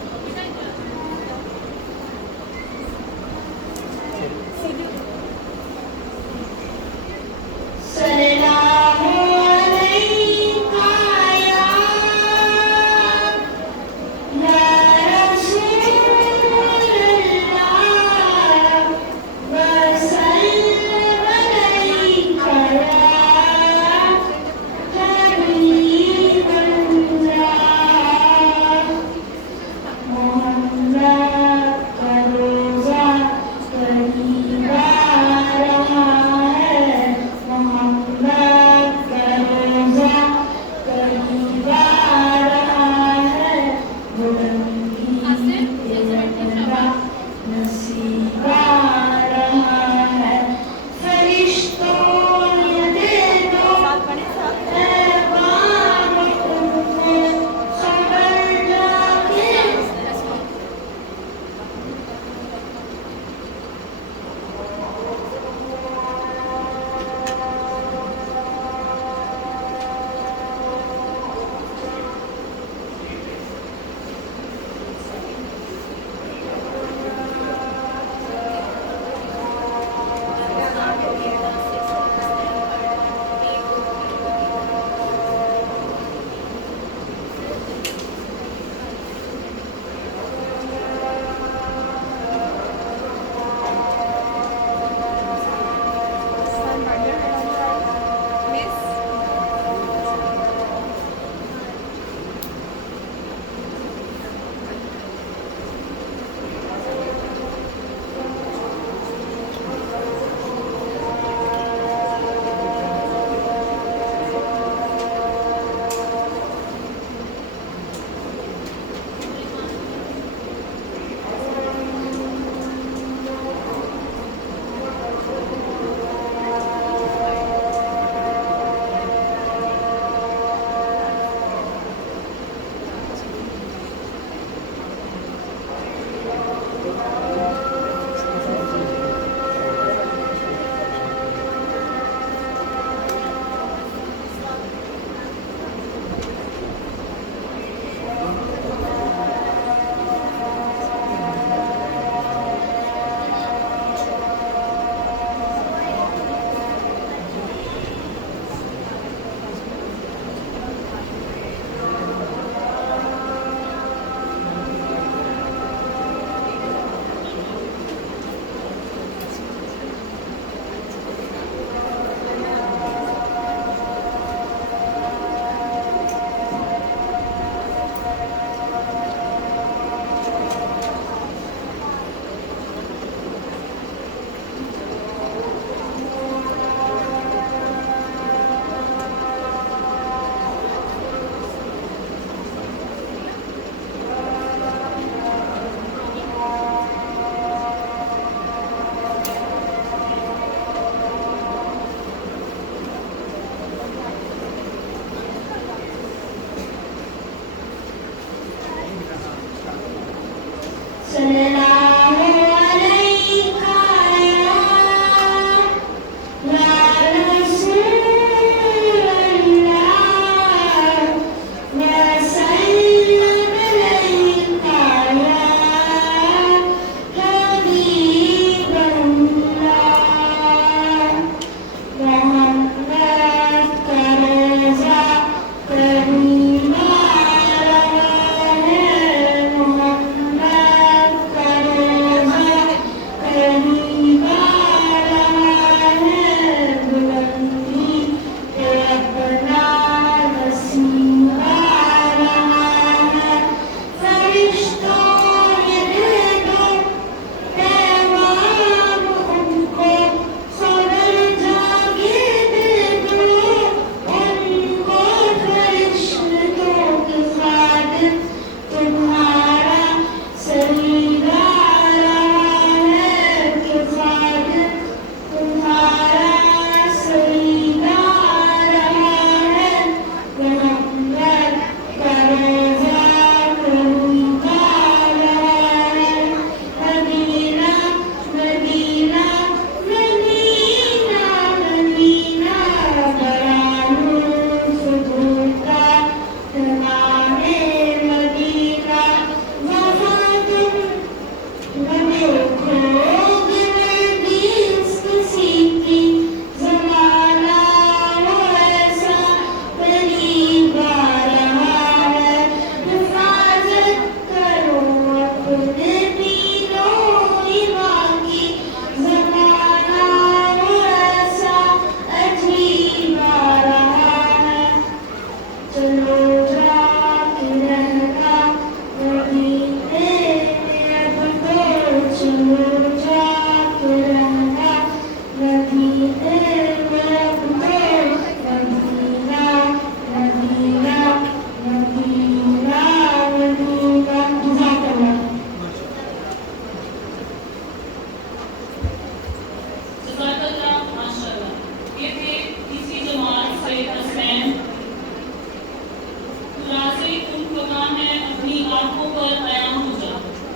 आंखों पर आया हो जा,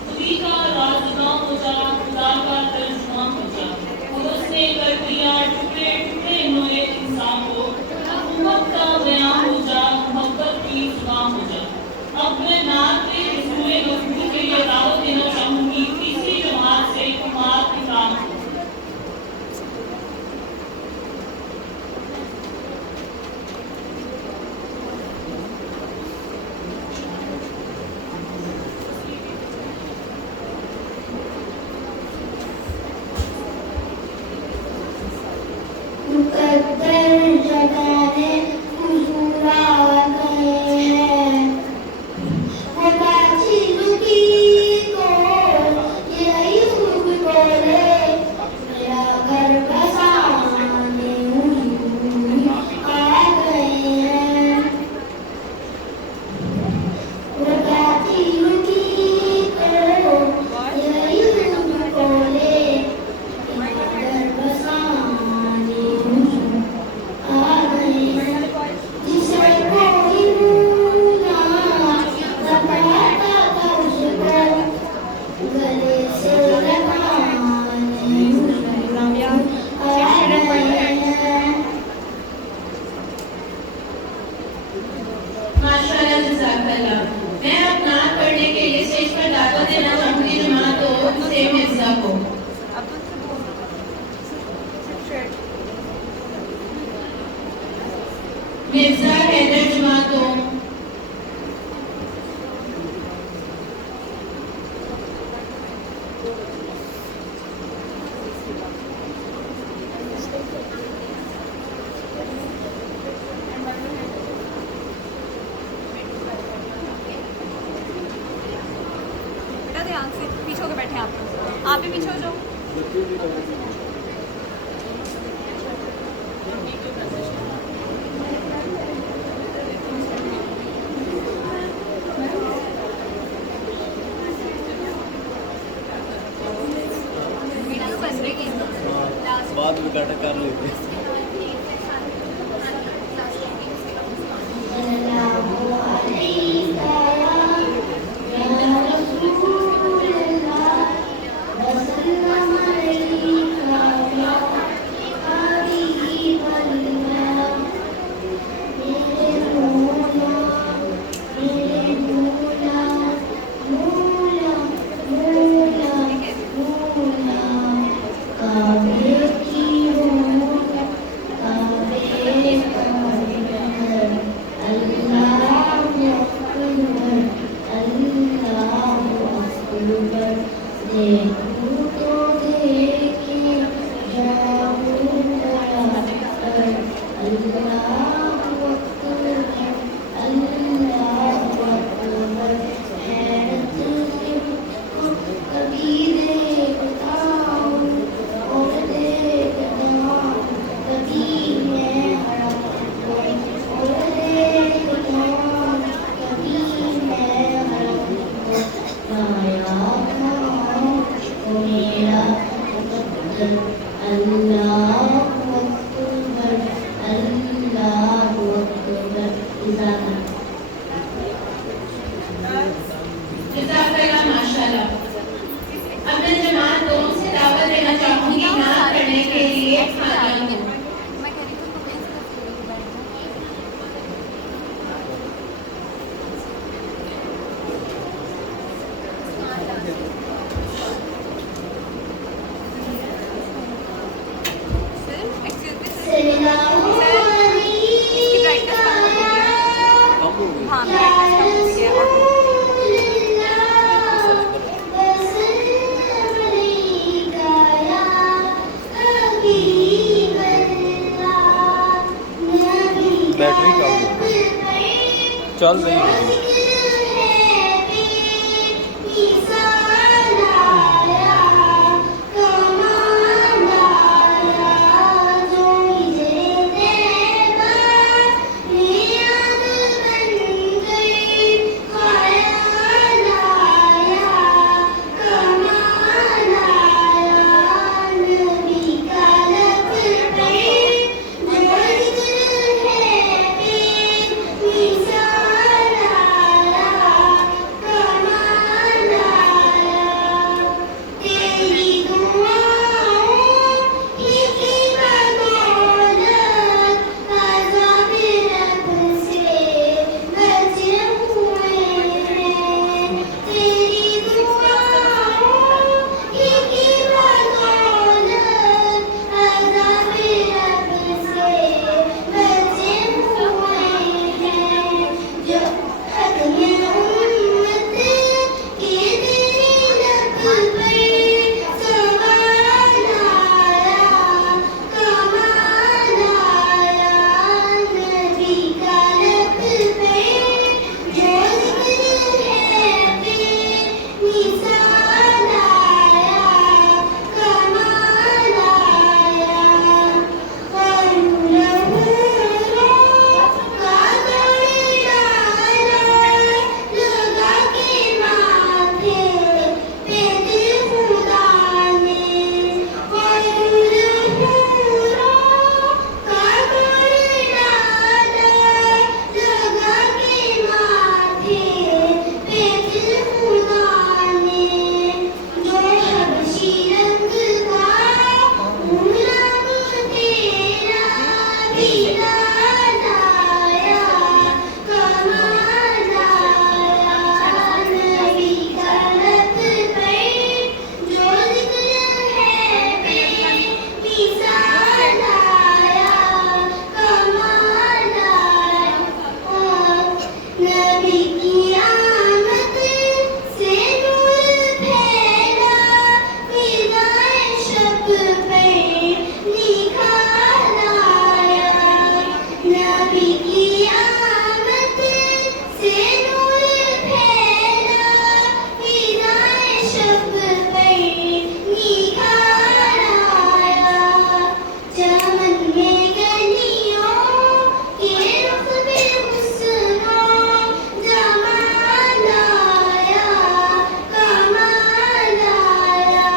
खुदी का राज़दां हो जा, खुदा का तर्जुमां हो जा। और उसने कर दिया टुकड़े टुकड़े नोए इंसान को, हुकूमत का बयां हो जा, मोहब्बत की जुबां हो जा। अब मैं नात के रसूल मजबूर के लिए दावत देना चाहूंगी तीसरी जमात से कुमार इकराम को। मुकद्दर जगाने हुजूर आ गए हैं, खुदा चिल्की को यही खूब बोले, मेरा घर बसाने हुजूर आ गए हैं। खुदा चिल्की को यही खूब बोले, मेरा घर बसाने आ गए हैं। जिसे कोई भूला बताता था उसको, गले से लगाने आ गए हैं। माशाअल्लाह, जज़ाकल्लाह। मैं अब नात पढ़ने के लिए स्टेज पर दावत देना चाहूंगी जमात हुसैन मिर्जा को। मिर्जा हैदर जमातो। बेटा ध्यान से पीछे होकर बैठे आप भी पीछे हो जाओ। बेटा तो बन रही है बाद में काटा कर लेते जज़ाकल्लाह, माशाअल्लाह। अब मैं जमात दोनों से दावत देना चाहूंगी नात पढ़ने के लिए हाजिर को। हाँ ब्राइटनेस कम हो गई है और बैटरी कम हो चल रही है नबी की आमद से नूर फैला, फिजाए शब पे निखार आया। नबी की आमद से नूर फैला, फिजाए शब पे निखार आया। चमन में गलियों के रुख पे हुस्नो जमाल आया, कमाल आया।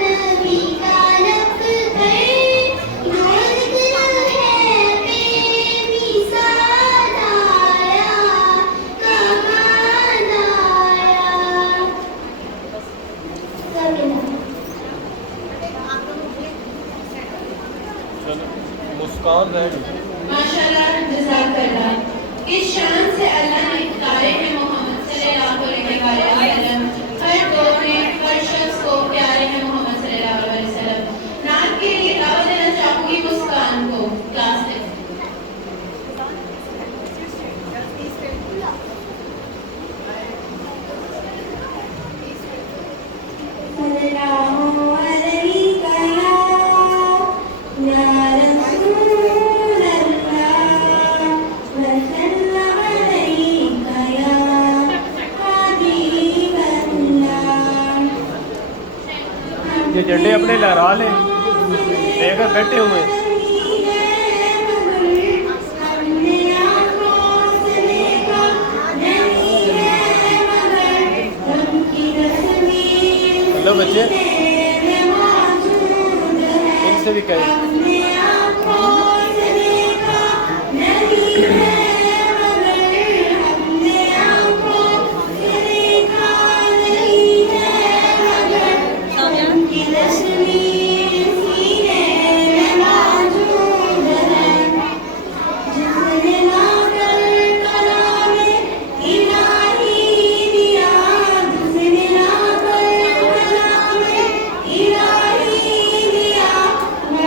नबी का लब पे नूर है बेमिसाल आया, कमाल आया। मुस्कान रहेगी। माशाल्लाह, जज़ाकल्लाह। किस शान से अल्लाह ने उतारे हैं मोहम्मद सल्लल्लाहु अलैहि वसल्लम। हर दौर में हर शख्स को प्यारे हैं मोहम्मद सल्लल्लाहु अलैहि वसल्लम। नात के लिए दावत देना चाहूंगी मुस्कान को। क्लास में सल्लल्लाहु अलैहि या रसूल अल्लाह, वसल्लम अलैका या हबीब अल्लाह। ये झंडे अपने लहरा लें, लेकर बैठे हुए हैं। हमने आँखों से देखा नहीं है मगर उनकी तस्वीर हेलो बच्चे, में मौजूद है। इनसे भी कहें। हमने आँखों से देखा नहीं है मगर हमने आँखों से देखा नहीं है मगर उनकी तस्वीर सीने में मौजूद है। जिसने लाकर कलामे इलाही दिया, जिसने लाकर कलामे इलाही दिया, वो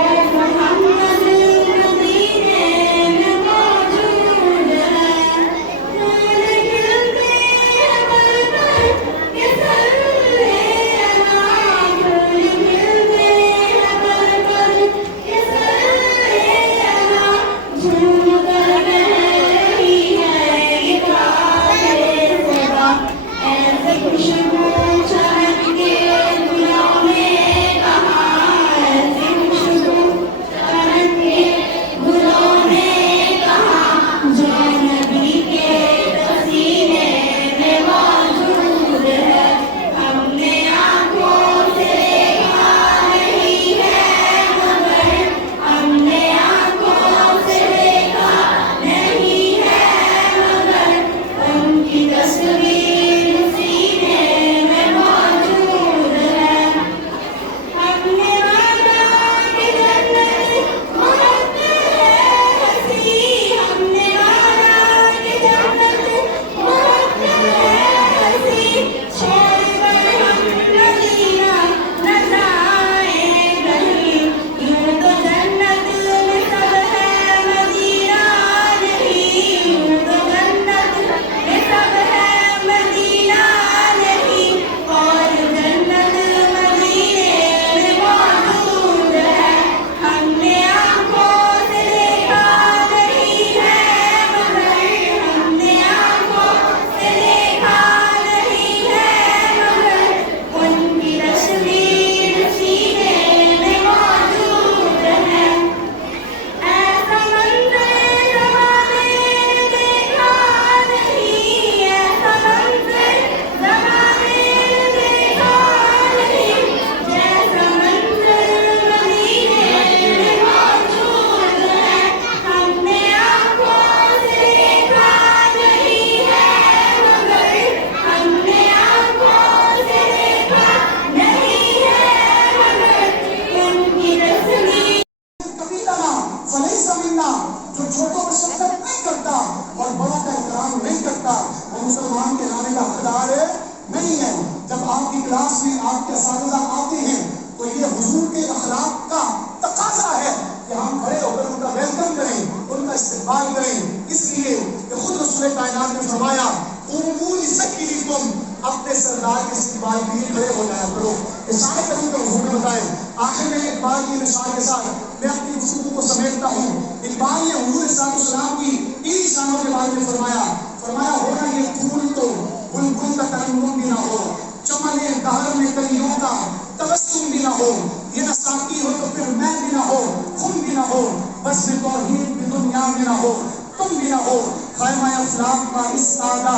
अपने सरदार के इस्तेमाल के लिए खड़े हो जाया करो। इशारे करें तो हमें बताएं। आखिर में इकबाल की निशान के साथ मैं अपनी गुफ्तगू को समेटता हूँ। इकबाल ने हुजूर सल्लल्लाहु अलैहि वसल्लम की इन शानों के बारे में फरमाया होगा ये फूल तो बुलबुल का तरन्नुम भी ना हो, चमने दहर में कलियों का तबस्सुम भी ना हो, ये न साकी हो तो फिर मैं भी ना हो, खून भी ना हो, बस तौहीद भी दुनिया में ना हो, तुम भी ना हो। खैमा अफलाक का इस सादा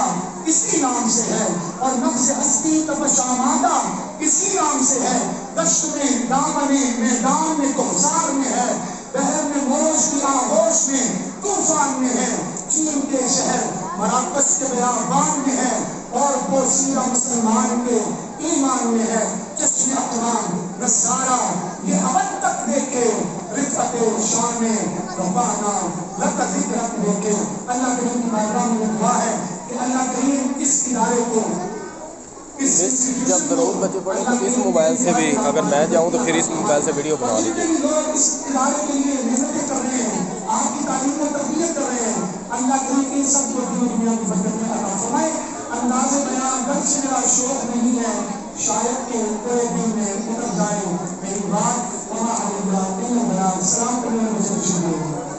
इसी नाम से है और नफ्स हस्ती तपशामादा इसी नाम से है। दश्त में दामने मैदान में कोहसार में है, बहर में मोश की आगोश में तूफान में है, चीन के शहर मराकस के बयाबान में है और पोशीदा मुसलमान के ईमान में है। चश्मे अकराम नज़ारा ये अवध तक देखे रिफ़त शान रब्बाना लक ज़िक्रत देखे। अल्लाह करीम की बारगाह में दुआ है कि अल्लाह करीम इस इदारे को जब दरूद बच्चे पढ़े तो इस मोबाइल से भी, अगर मैं जाऊँ तो फिर इस मोबाइल से वीडियो बना लीजिए। लोग इस इदारे के लिए मेहनतें कर रहे हैं, आपकी तालीम को तरबियत कर रहे हैं। अल्लाह करीम इन सब को दुनिया की बरकत में अता फरमाए। अंदाज़े बयान गर्ज मेरा शौक नहीं है, शायद के कोई दिन में उतर जाए मेरी बात। वहाँ सलाम करने में मुझे शुक्रिया।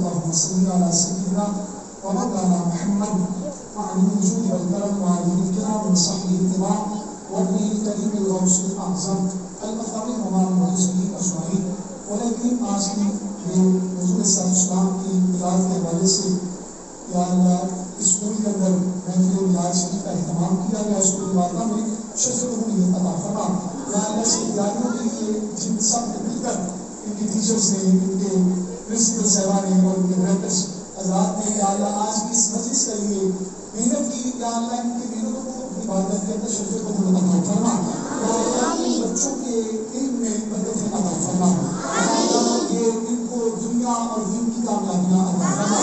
अल्लाहुम्मा सल्ली अला सय्यिदिना व मौलाना मुहम्मद व अली वजूद वल करम व अली किराम व सहबी किराम व अली करीम अल गौस अल आज़म अल मक़ामी हमाम मुहज़्ज़िन अजमाइन। लेकिन आज की ये हुज़ूर सल्लल्लाहु अलैहि वसल्लम की मिलाद के हवाले से या अल्लाह स्कूल के अंदर महफिल मिलाद शरीफ का अहतमाम किया गया, स्कूल वाला में शज़्ज़ुल अता फरमा या अल्लाह से विद्यार्थियों के लिए जिन सब ने मिलकर इनके टीचर्स ने, इनके प्रिंसिपल साहबान ने और इनके डायरेक्टर्स हज़रात ने या अल्लाह आज की इस मजलिस के लिए मेहनत की, या अल्लाह इनकी मेहनतों को अपनी इबादत के अंदर शज़्ज़ुल अता फरमा या अल्लाह इन बच्चों के इल्म में बरकत अता फरमा, ये इनको दुनिया और दीन की कामयाबियां अता फरमा,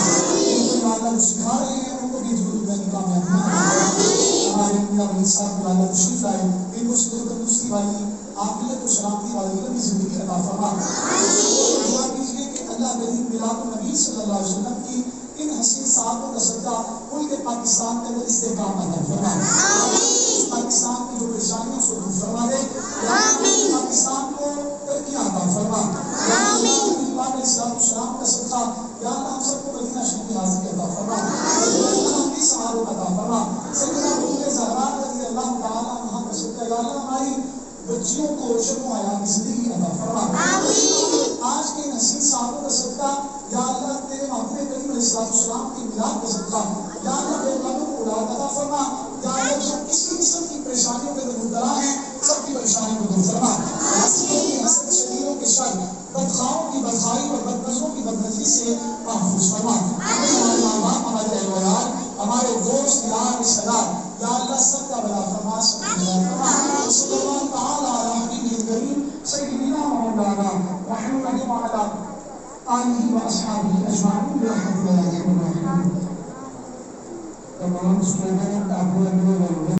इनको या अल्लाह जो सिखा रहे हैं उनको भी दुनिया की कामयाबियां अता फरमा। हमारे मियां भाई साहब या अल्लाह तशरीफ लाए, इनको सिद्दत तंदुरुस्ती वाली, आफियत और सलामती वाली लंबी जिंदगी अता फरमा। दुआ कीजिए कि अल्लाह नबी मिलाद नबी सल्लल्लाहु अलैहि वसल्लम की इन हसीन साहबों का सदका मुल्क पाकिस्तान के अंदर इस्तेकाम अता फरमा, पाकिस्तान की जो परेशानियां उसको दूर फरमा दे, पाकिस्तान को तरक्कियां अता फरमा, इस्लाम का सदका या अल्लाह हम सबको मदीना शरीफ की हाज़िरी अता फरमा, की सहारो अता फरमा, सैयदा बतूल ज़हरा रज़ी अल्लाह तआला अन्हा का सदका या अल्लाह हमारी बच्चियों को शर्म हया की जिंदगी अता फरमा। आज के हसीन साहबों का सदका या अल्लाह तेरे महबूब करीम अलैहिस्सलाम की मिलाद का सदका या अल्लाह बेऔलादों को औलाद अता फरमा, या अल्लाह जो किसी किस्म की परेशानियों में मुब्तला हैं सबकी परेशानियों को दूर फरमा, हसद शरीरों के शर, बदखाओं की बदखाई और बदनज़रों की बदनज़री से महफूज फरमा। हमारे माँ बाप, हमारे अहलवार, हमारे दोस्त यार रिश्तेदार या अल्लाह सबका भला फरमा, सबका भला फरमा। सल्लल्लाहु तआला अला हबीबिल करीम सय्यिदिना मौलाना मुहम्मद व अला आलिहि व अस्हाबिहि अजमाइन बिरहमतिका या अरहमर राहिमीन। तमाम स्टूडेंट आपको